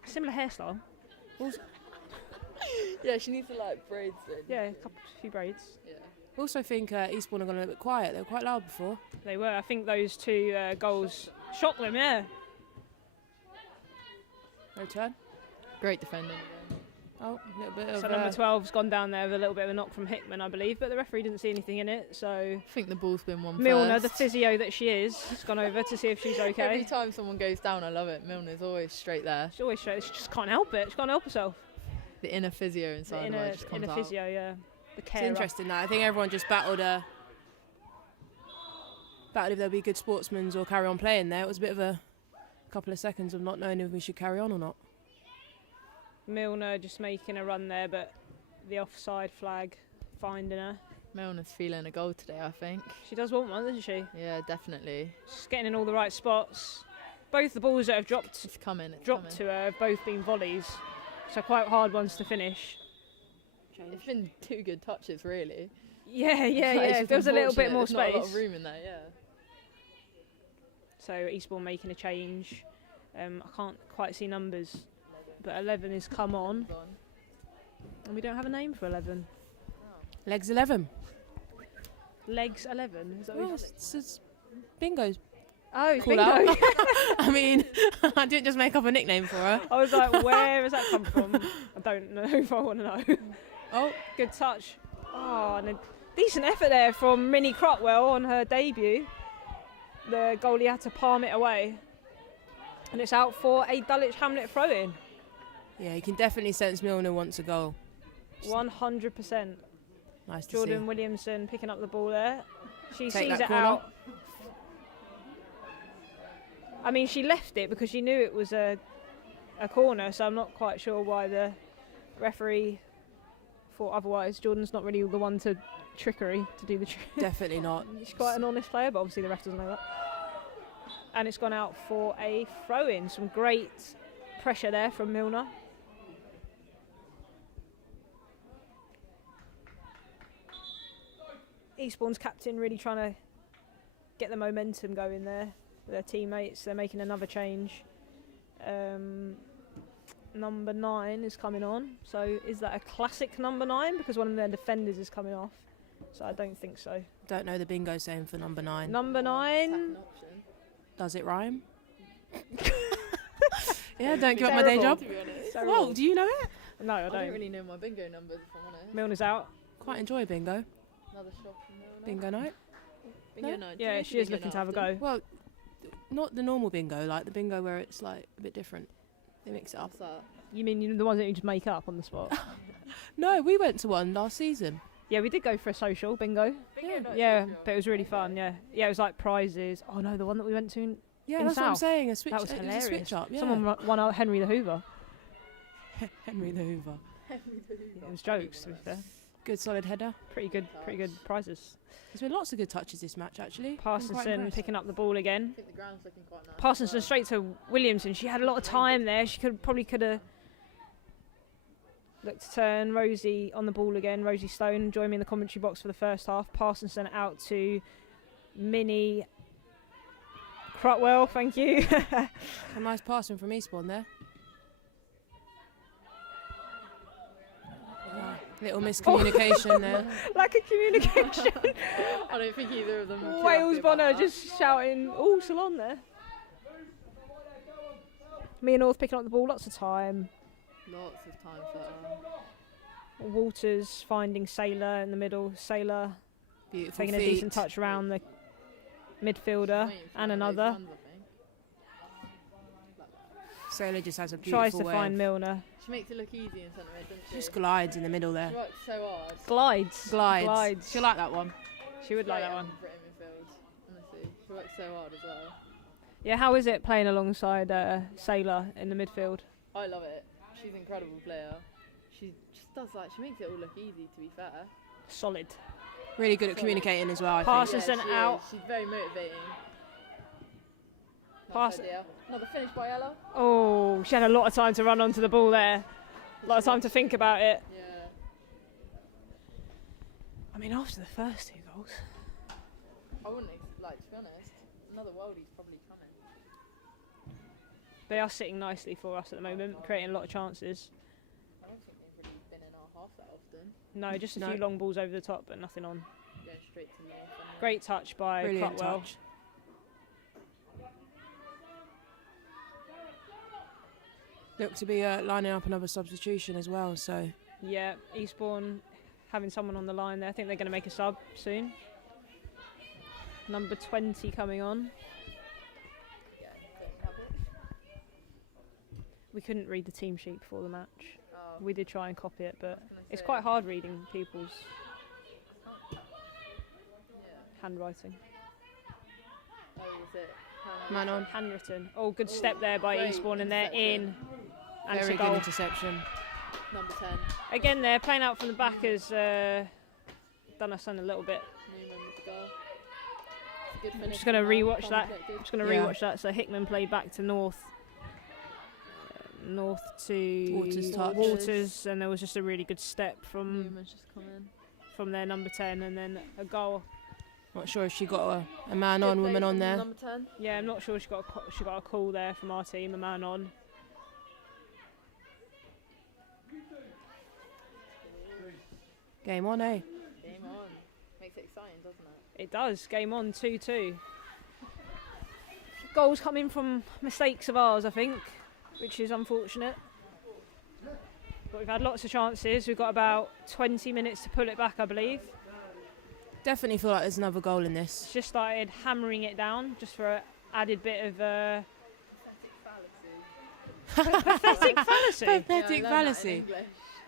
Similar hairstyle. Yeah, she needs to like braids in. Yeah, few braids. Yeah. Also think Eastbourne are going a little bit quiet. They were quite loud before. They were. I think those 2 goals shocked them, yeah. No turn. Great defending again. Oh, a little bit of... So number 12's gone down there with a little bit of a knock from Hickman, I believe, but the referee didn't see anything in it, so... I think the ball's been won Milner, first. the physio that she is, has gone over to see if she's Every okay. time someone goes down, I love it. Milner's always straight there. She's always straight. She just can't help it. She can't help herself. The inner physio inside of her just comes inner out. physio, yeah. The It's carer. interesting that. I think everyone just battled if they'll be good sportsmen or carry on playing there. It was a bit of a couple of seconds of not knowing if we should carry on or not. Milner just making a run there, but the offside flag finding her. Milner's feeling a goal today, I think. She does want one, doesn't she? Yeah, definitely. She's getting in all the right spots. Both the balls that have dropped It's coming. to her have both been volleys, so quite hard ones to finish. It's been 2 good touches, really. Yeah, Like, it's yeah. just There was a little bit unfortunate more there's not a lot of space. room in there, yeah. So Eastbourne making a change. I can't quite see numbers, but 11 has come on, and we don't have a name for 11. Legs 11. Legs 11. Is that what Well, we it's bingo's. Oh, Call bingo. out. I mean, I didn't just make up a nickname for her. I was like, where has that come from? I don't know if I want to know. Oh, Good touch. Oh, and a decent effort there from Minnie Crotwell on her debut. The goalie had to palm it away. And it's out for a Dulwich Hamlet throw-in. yeah, you can definitely sense Milner wants a goal. 100%. Nice to Jordan see. Williamson picking up the ball there. She Take sees that it corner. out. I mean, she left it because she knew it was a corner, so I'm not quite sure why the referee thought otherwise. Jordan's not really the one to trickery to do the trick. Definitely not. She's quite an honest player, but obviously the ref doesn't know that. And it's gone out for a throw-in. Some great pressure there from Milner. Eastbourne's captain really trying to get the momentum going there with their teammates. They're making another change. Number 9 is coming on. So is that a classic number 9? Because one of their defenders is coming off. So I don't think so. Don't know the bingo saying for number 9. Number 9. Does it rhyme? Yeah, don't give up my day job. To be honest. Whoa, do you know it? No, I I don't don't. really know my bingo numbers, if I'm honest. Milner's out. Quite enjoy bingo. Another shot from Milner. Bingo night. Bingo No? night. Do you Yeah, go she is bingo looking to night have a often? go. Well, not the normal bingo, like the bingo where it's like a bit different. They mix it up. What's that? You mean the ones that you just make up on the spot? No, we went to one last season. Yeah, we did go for a social bingo. Yeah, but it was really fun. Yeah, it was like prizes. Oh no, the one that we went to. Yeah, In that's what I'm South. saying. A switch. That was it hilarious. a switch up. Yeah. Someone won out Henry the Hoover. Henry the Hoover. It was jokes, to be fair. Good solid header. Pretty good prizes. There's been lots of good touches this match actually. I'm quite Parsonson impressed. picking up the ball again. I think the ground's looking quite nice. Parsonson straight to Williamson. She had a lot of time there. She probably could have looked to turn. Rosie on the ball again. Rosie Stone joined me in the commentary box for the first half. Parsonson out to Minnie Crutwell, thank you. A nice passing from Eastbourne there. Little miscommunication there. Lack of communication. I don't think either of them. are too Wales happy about Bonner that. just shouting, "Oh, Salon there." Mia North picking up the ball, lots of time. Lots of time for her. Walters finding Sailor in the middle. Sailor Beautiful taking a feet. decent touch around the midfielder Waiting for and one of those another. runs, I think. Sailor just has a beautiful Tries to way find of- Milner. She makes it look easy in centre mid, doesn't she? Just glides in the middle there. She works so hard. Glides. Glides. She'll like that one. She would like Great that on one. Britain midfield, honestly. She works so hard as well. Yeah, how is it playing alongside Sailor in the midfield? I love it. She's an incredible player. She just does she makes it all look easy, to be fair. Solid. Really good at communicating as well, I Pass think. is sent she out. She's very motivating. Pass- Nice idea. Another finish by Ella. Oh, she had a lot of time to run onto the ball there. A lot of time to think about it. Yeah. I mean, after the first 2 goals. I wouldn't, to be honest, another worldie's probably coming. They are sitting nicely for us at the moment, creating a lot of chances. I don't think they've really been in our half that often. No, just a No. few long balls over the top, but nothing on. Going straight to North. And Great touch by Brilliant Crutwell. touch. Look to be lining up another substitution as well, so Yeah, Eastbourne having someone on the line there. I think they're going to make a sub soon. Number 20 coming on. Yeah, don't have it. We couldn't read the team sheet before the match. Oh, We did try and copy it, but gonna it's say. quite hard reading people's Yeah. handwriting. Oh, is it? man on. Handwritten. Oh, good step there by great Eastbourne, and they're in. And it's Very a good goal. interception. Number 10. Again, they're playing out from the back has done us in a little bit. Newman with the goal. It's a good finish. Just going to from her, rewatch calm that. and collected. Just going to Yeah. rewatch that. So Hickman played back to North. North to Waters touch. Waters, and there was just a really good step Newman's just come in. from their number 10, and then a goal. Not sure if she got a man Good on, play woman on from there. Number 10. Yeah, I'm not sure she got a call there from our team, a man on. Game on, eh? Game on. Makes it exciting, doesn't it? It does. Game on, 2-2. Goals coming from mistakes of ours, I think, which is unfortunate. But we've had lots of chances. We've got about 20 minutes to pull it back, I believe. Definitely feel like there's another goal in this. It's just started hammering it down, just for an added bit of pathetic fallacy. Pathetic Yeah, I learned that in fallacy. English.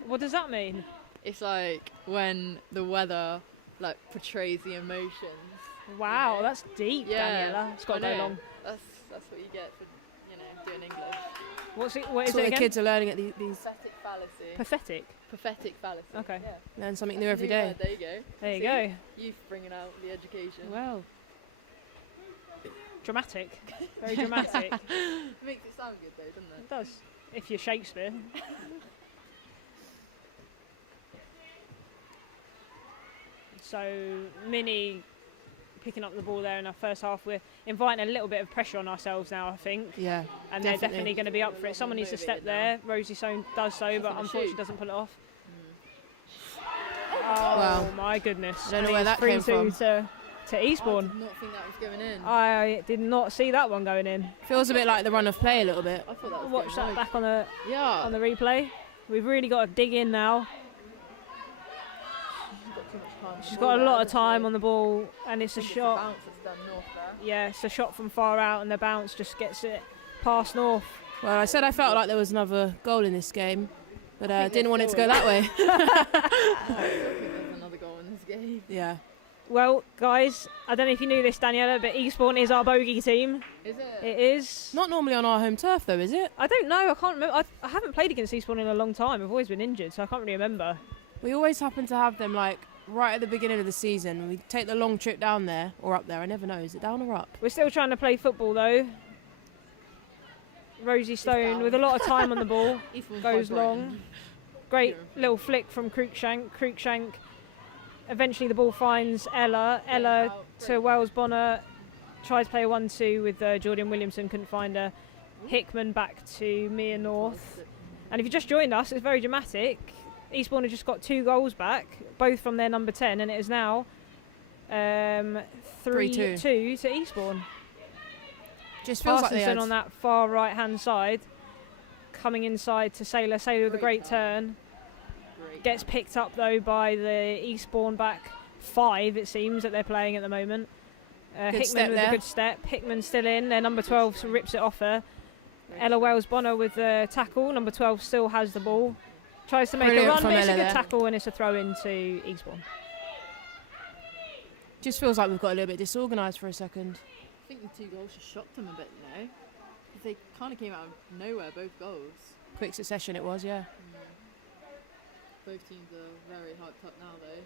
What does that mean? It's like when the weather portrays the emotions. Wow, that's deep, Yeah, Daniela. It's got to I go know. long. That's what you get for doing English. What is That's it what the again? kids are learning at these. Pathetic fallacy. Pathetic. Pathetic fallacy. Okay. Yeah. Learn something new That's a every new day. word, there you go. There you See? go. You bringing out the education. Well, dramatic. Very dramatic. Makes it sound good though, doesn't It it? does. If you're Shakespeare. So, Minnie picking up the ball there in our first half. We're inviting a little bit of pressure on ourselves now, I think. Yeah. And they're Definitely. definitely going to be up for it. Someone needs to step there. Rosie Sohn does so, but gonna unfortunately shoot. doesn't pull it off. Mm. Oh, Wow. my goodness. I don't know And where it's that came 3-2 from. to I Eastbourne. did not think that was going in. I did not see that one going in. Feels a bit like the run of play a little bit. I thought that was Watch going that back on the Yeah. replay. We've really got to dig in now. She's got a lot of time on the ball, and it's a shot. Bounce that's done North there. Yeah, it's a shot from far out, and the bounce just gets it past North. Well, I said I felt like there was another goal in this game, but think didn't want it there's to go that way. I think there's another goal in this game. Yeah. Well, guys, I don't know if you knew this, Daniela, but Eastbourne is our bogey team. Is it? It is. Not normally on our home turf, though, is it? I don't know. I can't remember. I haven't played against Eastbourne in a long time. I've always been injured, so I can't really remember. We always happen to have them right at the beginning of the season. We take the long trip down there or up there. I never know. Is it down or up? We're still trying to play football, though. Rosie Stone down. with a lot of time on the ball. Eastbourne's Goes quite long. Brighton. Great Yeah. little flick from Cruikshank. Cruikshank. Eventually the ball finds Ella. Ella Out, to Wells Bonner. Tried to play a 1-2 with Jordan Williamson, couldn't find her. Hickman back to Mia North. And if you just joined us, it's very dramatic. Eastbourne have just got 2 goals back, both from their number 10, and it is now 3-2 to Eastbourne. Just feels like they Parsonson had on that far right-hand side, coming inside to Sailor. Sailor with a great turn. Gets picked up, though, by the Eastbourne back 5, it seems, that they're playing at the moment. Hickman with a good step. Hickman still in. Their number 12 rips it off her. Ella Wells-Bonner with the tackle. Number 12 still has the ball. Tries to make a run, but it's a good tackle, and it's a throw in to Eastbourne. Just feels like we've got a little bit disorganised for a second. I think the 2 goals just shocked them a bit, you know? Because they kind of came out of nowhere, both goals. Quick succession it was, yeah. Both teams are very hyped up now, though.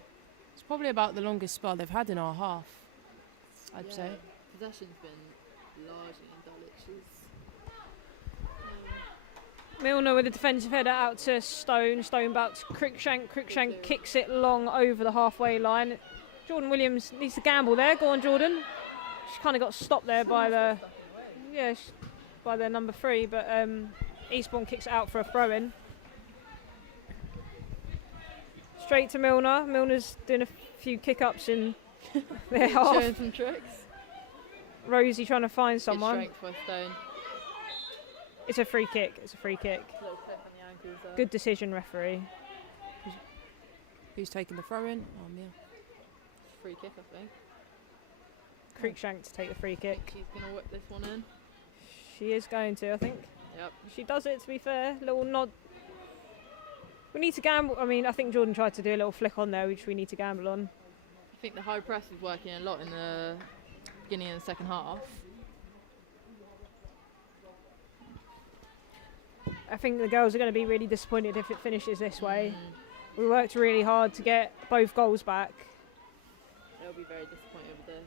It's probably about the longest spell they've had in our half, I'd say. Possession's been largely in Dulwich's. Milner with a defensive header out to Stone. Stone back to Cruikshank. Cruikshank kicks it long over the halfway line. Jordan Williams needs to gamble there. Go on, Jordan. She kind of got stopped there by by their number 3, but Eastbourne kicks it out for a throw-in. Straight to Milner. Milner's doing a few kick-ups in their half. Showing some tricks. Rosie trying to find someone. Good strength by Stone. It's a free kick. It's a free kick. Little clip on the ankles there. Good decision, referee. Who's taking the throw in? Oh, Mia. Free kick, I think. Cruikshank to take the free kick. She's going to whip this one in. She is going to, I think. Yep. She does it, to be fair. Little nod. We need to gamble. I mean, I think Jordan tried to do a little flick on there, which we need to gamble on. I think the high press is working a lot in the beginning of the second half. I think the girls are going to be really disappointed if it finishes this way. We worked really hard to get both goals back. They'll be very disappointed with this.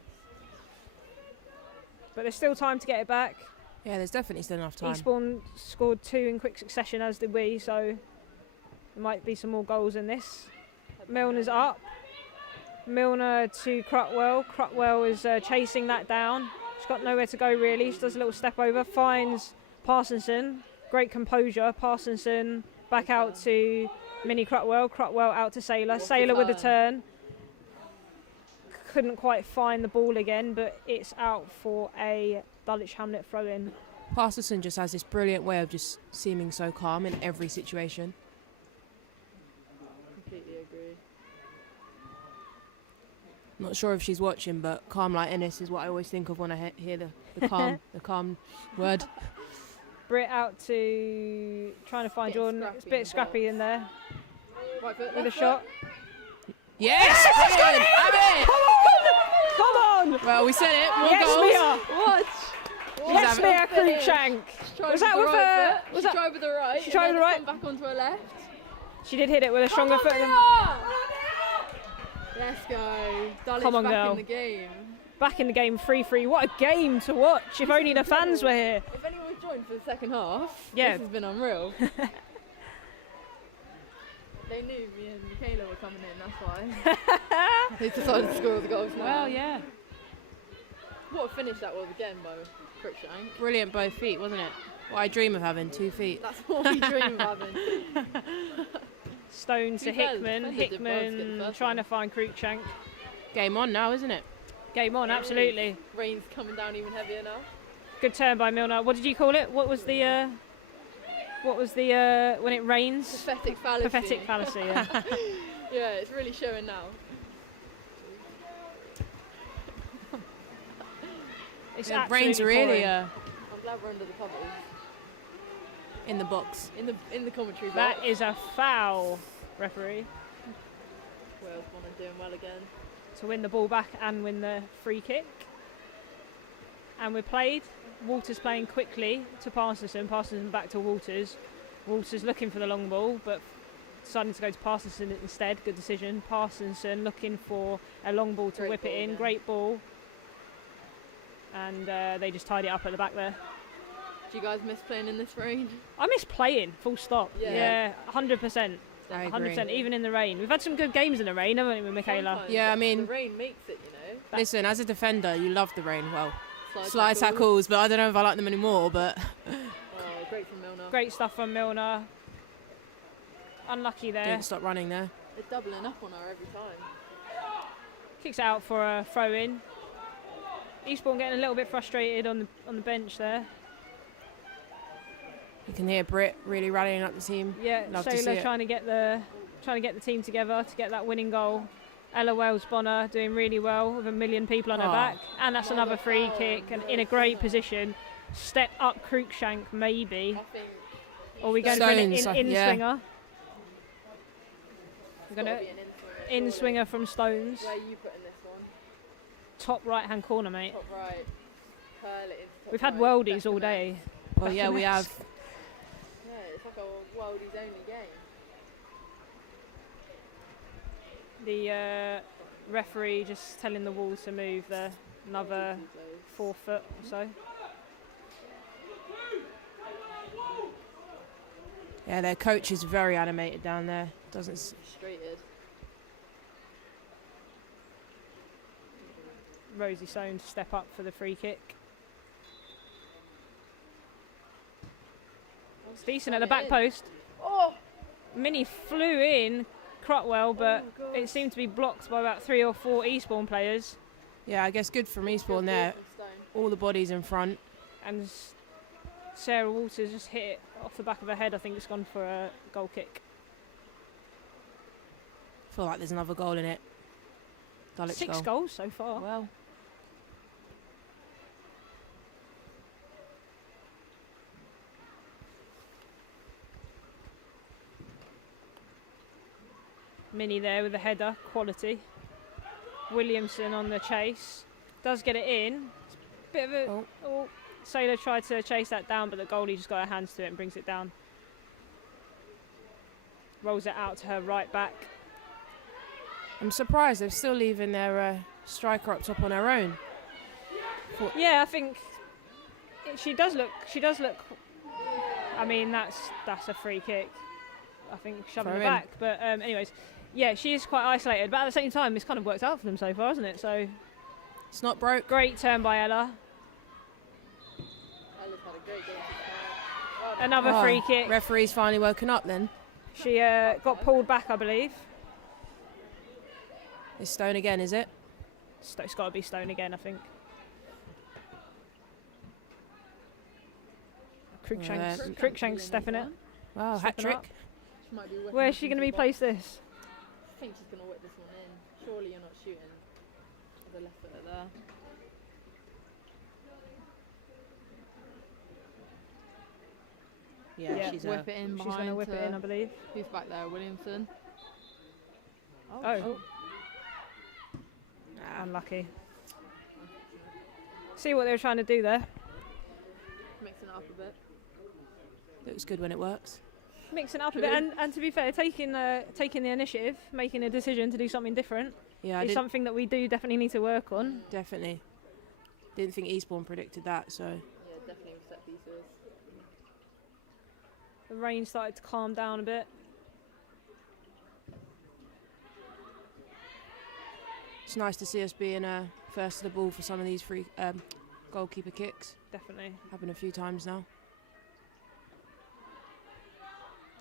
But there's still time to get it back. Yeah, there's definitely still enough time. Eastbourne scored 2 in quick succession, as did we, so there might be some more goals in this. Milner's up. Milner to Crutwell. Crutwell is chasing that down. She's got nowhere to go, really. She does a little step over, finds Parsonson. Great composure. Parsonson back out to Minnie Crutwell. Crutwell out to Sailor. Sailor with a turn. Couldn't quite find the ball again, but it's out for a Dulwich Hamlet throw-in. Parsonson just has this brilliant way of just seeming so calm in every situation. Completely agree. Not sure if she's watching, but calm like Ennis is what I always think of when I hear the calm the calm word. Britt out to trying to find Jordan. It's a bit scrappy in there. Right foot, With a shot. Yes! Come on! Well, we said it. More Yes, goals. Mia! What? Yes, Mia Cruikshank. Was that with her? She tried with the right. She tried with the right. Come back onto her left. She did hit it with a stronger foot. Let's go. Dulwich Come on, back girl. in the game. Back in the game, 3-3. What a game to watch. If only the fans were here. If anyone joined for the second half, Yeah. this has been unreal. They knew me and Michaela were coming in, that's why. They decided to score all the goals now. Well, yeah. What a finish that was again by Cruikshank. Brilliant both feet, wasn't it? What I dream of having, 2 feet. That's what we dream of having. Stone to To be fair, Hickman. the defender did well to get the Hickman first trying one. to find Cruikshank. Game on now, isn't it? Game on, absolutely. Rain's coming down even heavier now. Good turn by Milner. What did you call it? What was the when it rains? Pathetic fallacy. Pathetic fallacy, yeah. Yeah, it's really showing now. It's Yeah, rain's absolutely really pouring. I'm glad we're under the covers. In the box. In the commentary box. That is a foul, referee. Wales Bonner doing well again. To win the ball back and win the free kick. And we're played. Walters playing quickly to Parsonson. Parsonson back to Walters. Walters looking for the long ball, but deciding to go to Parsonson instead. Good decision. Parsonson looking for a long ball to Great whip ball, it in. yeah. Great ball. And they just tied it up at the back there. Do you guys miss playing in this rain? I miss playing, full stop. Yeah. 100%. I agree. 100%, even in the rain. We've had some good games in the rain, haven't we, with Michaela? Sometimes Yeah, I mean- the rain makes it, you know. Listen, as a defender, you love the rain. Well, slide tackles, but I don't know if I like them anymore. But Oh, great from Milner. Great stuff from Milner. Unlucky there. didn't stop running there. They're doubling up on her every time. Kicks out for a throw in. Eastbourne getting a little bit frustrated on the bench there. You can hear Britt really rallying up the team. Yeah, Love to see Sailor it. trying to get the team together to get that winning goal. Ella Wells-Bonner doing really well with a million people on her Oh. back, and that's another free kick and in a great position. Step up Cruikshank maybe, I think or we going for an Stones, in yeah. swinger. We're it's going gotta to be an in swinger from Stones, Where are you putting this one? top right hand corner, mate. Top right. Curl it into top We've had right. worldies Back all and day. Well, yeah, we have. Yeah, it's like a worldies only game. The referee just telling the wall to move there, another 4 foot or so. Yeah, their coach is very animated down there. Doesn't. Frustrated. Rosie Stone to step up for the free kick. It's decent at the back post. Oh! Minnie flew in Crutwell, but Oh, it seemed to be blocked by about 3 or 4 Eastbourne players. Yeah, I guess good from Eastbourne there. All the bodies in front. And Sarah Walters just hit it off the back of her head. I think it's gone for a goal kick. Feel like there's another goal in it. Dulwich 6 goal. goals so far. Well, Minnie there with the header, quality. Williamson on the chase. Does get it in. It's a bit of a... Oh. Sailor tried to chase that down, but the goalie just got her hands to it and brings it down. Rolls it out to her right back. I'm surprised they're still leaving their striker up top on her own. Yeah, I think she does look. I mean, that's a free kick. I think shoving Throw it in. back. But anyways, yeah, she is quite isolated. But at the same time, it's kind of worked out for them so far, hasn't it? So It's not broke. great turn by Ella. Ella's had a great game. Oh, Another Oh, free kick. Referee's finally woken up then. She got pulled back, I believe. It's Stone again, is it? It's got to be Stone again, I think. Cruikshank's stepping it. Wow, hat Stepping up. trick. she might be whipping Where's this she going to into be the placed this? I think she's going to whip this one in. Surely you're not shooting with the left footer there. Yeah, she's whip it in She's behind. going to whip it in, I believe. Who's back there? Williamson. Oh. Unlucky. See what they were trying to do there. Mixing it up a bit. looks good when it works. Mixing it up a bit, and to be fair, taking the initiative, making a decision to do something different Yeah, is something that we do definitely need to work on. definitely. Didn't think Eastbourne predicted that, so. Yeah, definitely with set pieces. The rain started to calm down a bit. It's nice to see us being first to the ball for some of these free goalkeeper kicks. Definitely. Happened a few times now.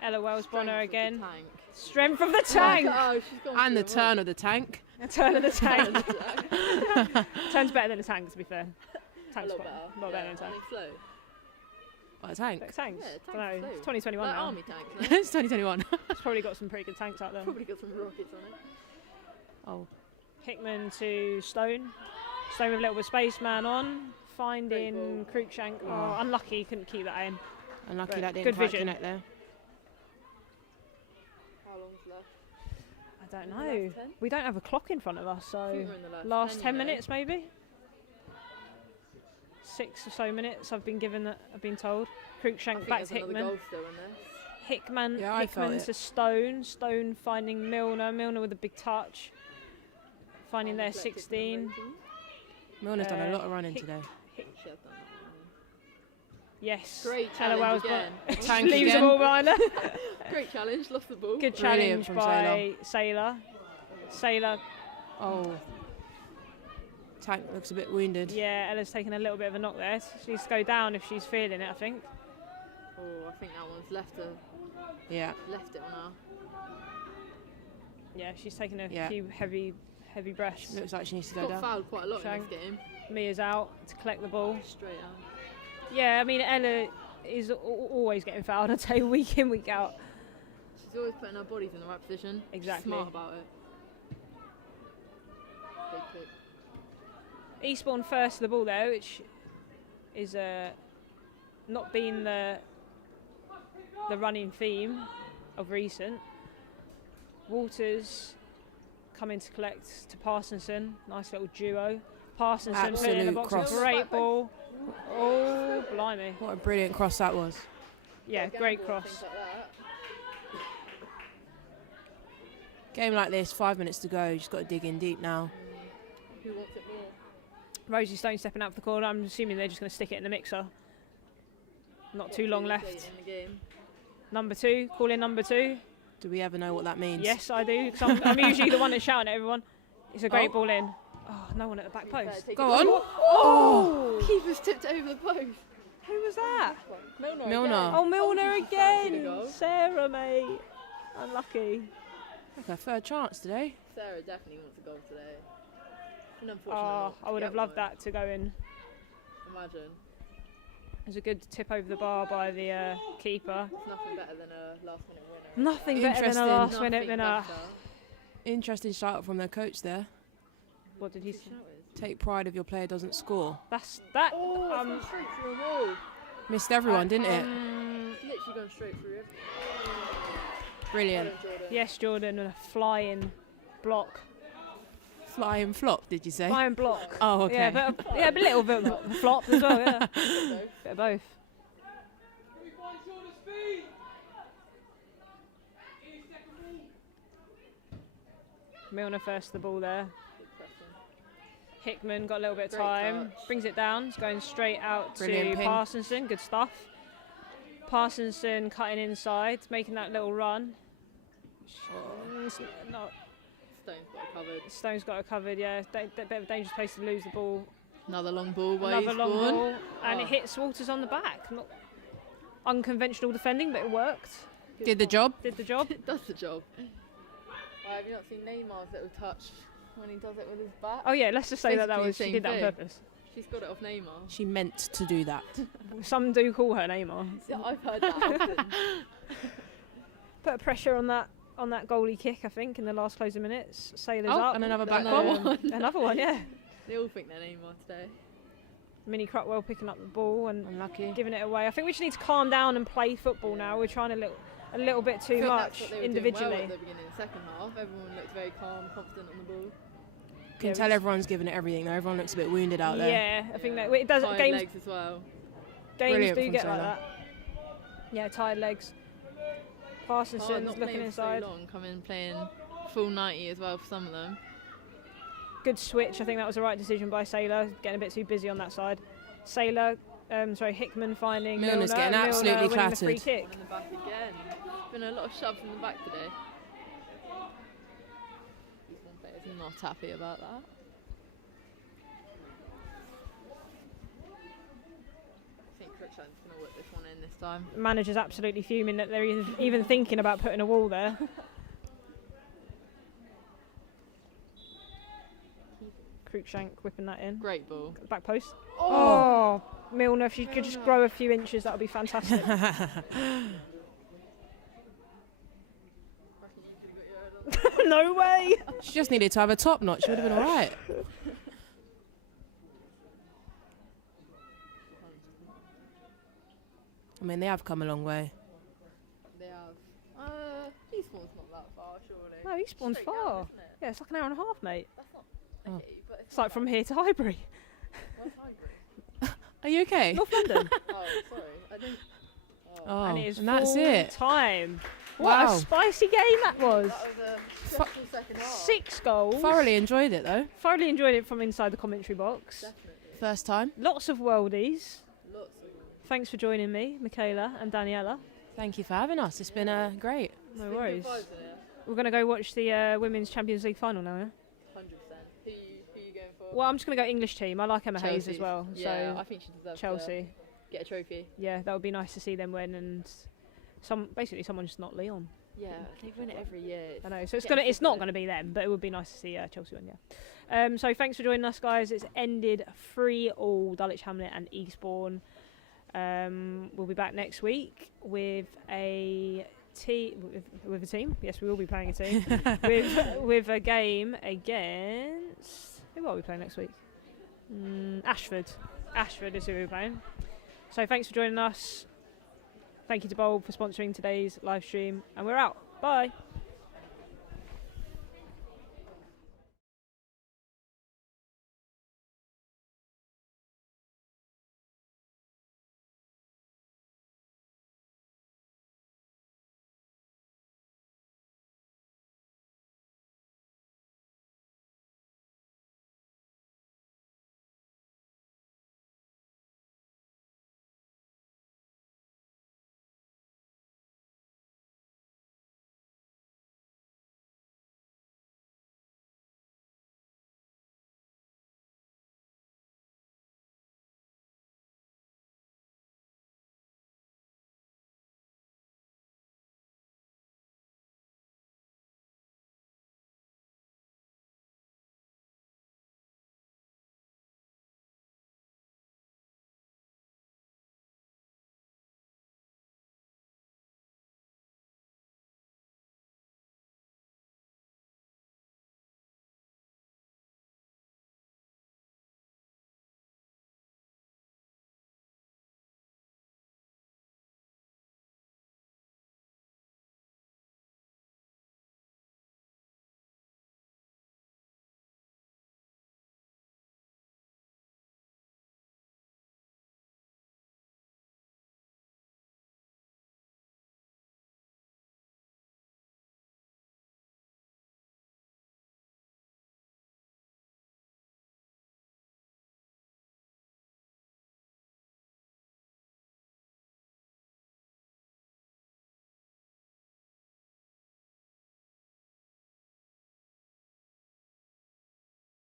Ella Wells-Bonner Strength of the again. tank. Strength of the tank! Oh, she's gone And the through turn of the tank. A turn of the tank. them all. Turn's better than a tank, to be fair. A Tank's lot quite- better. a lot better Yeah, than a tank. and it's slow. What, a tank? But tanks? Yeah, Dunno, tank's slow. it's 2021 Like now. army tanks. No? It's 2021. It's probably got some pretty good tanks out there. Probably got some rockets on it. Oh, Hickman to Stone. Stone with a little bit of space, man on. Finding Great Cruikshank. Oh. Oh, unlucky, he couldn't keep that in. unlucky But that didn't good quite vision. connect there. How long's left? I don't In the know. last 10? We don't have a clock in front of us, I so think we're in the last 10 you know. minutes maybe. 6 or so minutes I've been given. I've been told. I Cruikshank think back there's to another Hickman. goal still in this. Hickman, Yeah, I felt Hickman it. to Stone. Stone finding Milner. Milner with a big touch. Finding their Deflected from the 16. rating. Milner's done a lot of running Hick- today. She had done that one. Yes. Great Ella challenge Wells again. Tank leaves the again. ball behind her. Great challenge, lost the ball. Good Brilliant challenge from by Sailor. Sailor Oh. Tank looks a bit wounded. Yeah, Ella's taking a little bit of a knock there. She needs to go down if she's feeling it, I think. Oh, I think that one's left it on her. Yeah, she's taking a Yeah. few heavy breaths. Looks like she needs to She's go got down. fouled quite a lot Shank. in this game. Mia's out to collect the ball. Straight out. Yeah, I mean, Ella is always getting fouled, I'd say, week in, week out. She's always putting her bodies in the right position. Exactly. She's smart about it. Big kick. Eastbourne first to the ball there, which is not been the running theme of recent. Walters coming to collect to Parsonson. Nice little duo. Parsonson put it in the box. Cross. Great ball. Oh, blimey. What a brilliant cross that was. Yeah, great cross. Things like that. Game like this, 5 minutes to go. You just got to dig in deep now. Who wants it more? Rosie Stone stepping out for the corner. I'm assuming they're just going to stick it in the mixer. Not too long left. In the game. Number 2, call in number 2. Do we ever know what that means? Yes, I do. 'Cause I'm usually the one that's shouting at everyone. It's a great ball in. Oh, no one at the back post. Go on. Oh! Keeper's tipped it over the post. Who was that? Milner. Milner. again. Oh, Milner Fancy the again. goal. Sarah, mate. Unlucky. Like her third chance today. Sarah definitely wants a goal today. And unfortunately Oh, not I would get have loved one. that to go in. Imagine. There's a good tip over the bar by the keeper. It's nothing better than a last minute winner. Nothing better than a Interesting. last minute Nothing winner. better. Interesting shout out from their coach there. What did he Good say? shout is. Take pride if your player doesn't score. That's that. Oh, it's gone straight through a wall. Missed everyone, didn't it? It's literally gone straight through everything. Brilliant. Well done, Jordan. Yes, Jordan, with a flying block. Flying flop, did you say? Flying block. Oh, okay. Yeah, a little bit of flop as well, yeah. Bit of both. Milner first the ball there. Good pressing. Hickman got a little bit of Great time. touch. Brings it down. It's going straight out Brilliant to ping. Parsonson. Good stuff. Parsonson cutting inside, making that little run. Not, Stone's got it covered. Stone's got it covered, yeah. Bit of a dangerous place to lose the ball. Another long ball by Another long Eastbourne. ball, and it Oh. hits Walters on the back. Not unconventional defending, but it worked. Good Did the one. job. Did the job. It does the job. Why have you not seen Neymar's little touch when he does it with his back? Oh yeah, let's just say that Basically was the she same did that on thing. purpose. She's got it off Neymar. She meant to do that. Some do call her Neymar. Yeah, I've heard that often. Put pressure on that goalie kick, I think, in the last closing minutes. Sailors Oh, up. and another back Another one. one. Another one, yeah. They all think they're Neymar today. Minnie Crutwell picking up the ball and Unlucky. giving it away. I think we just need to calm down and play football now. We're trying a little bit I too think that's much what they were individually. doing well at the beginning of the second half. Everyone looked very calm, confident on the ball. Can Yeah, tell we- everyone's giving it everything though. Everyone looks a bit wounded out there. Yeah, I think that it does. Tired Games legs as well. Brilliant do from get like Taylor. that. Yeah, tired legs. Oh, Parsonson's not looking playing inside. for so long, coming playing full 90 as well for some of them. Good switch. I think that was the right decision by Sailor. Getting a bit too busy on that side. Hickman finding Milner's Milner. getting Milner absolutely winning the free clattered. kick. In the back again. Been a lot of shoves in the back today. Eastbourne players not happy about that. I think Cruikshank's going to whip this one in this time. Manager's absolutely fuming that they're even thinking about putting a wall there. Cruikshank whipping that in. Great ball. Back post. Oh, Milner, if you could just grow a few inches, that would be fantastic. No way. She just needed to have a top notch. She would have been all right. I mean, they have come a long way. They have. Eastbourne's not that far, surely. No, Eastbourne's Straight far. down, isn't it? Yeah, it's like an hour and a half, mate. That's not. Oh. Okay, but It's like from here to Highbury, Where's Highbury? Are you okay? North London. Oh, sorry. I didn't. Oh, And it is that's full it. time. What Wow. a spicy game that was. That was a stressful second half. 6 goals. Thoroughly enjoyed it though. Thoroughly enjoyed it from inside the commentary box. Definitely. First time. Lots of worldies. Lots of. Thanks for joining me, Michaela and Daniela. Thank you for having us. It's been great. No Good worries. vibes in here. We're going to go watch the Women's Champions League final now, yeah? 100%. Who you going for? Well, I'm just going to go English team. I like Emma Hayes as well. Yeah, so I think she deserves Chelsea. to get a trophy. Yeah, that would be nice to see them win, and basically someone just not Leon. Yeah, they win it every year. I know, so Getting it's not sick going to be them, but it would be nice to see Chelsea win. Yeah. So thanks for joining us, guys. It's ended 3-3 Dulwich Hamlet and Eastbourne. We'll be back next week with a team. Yes, we will be playing a team with a game against. Who are we playing next week? Ashford. Ashford is who we're playing. So thanks for joining us. Thank you to Bulb for sponsoring today's live stream, and we're out. Bye.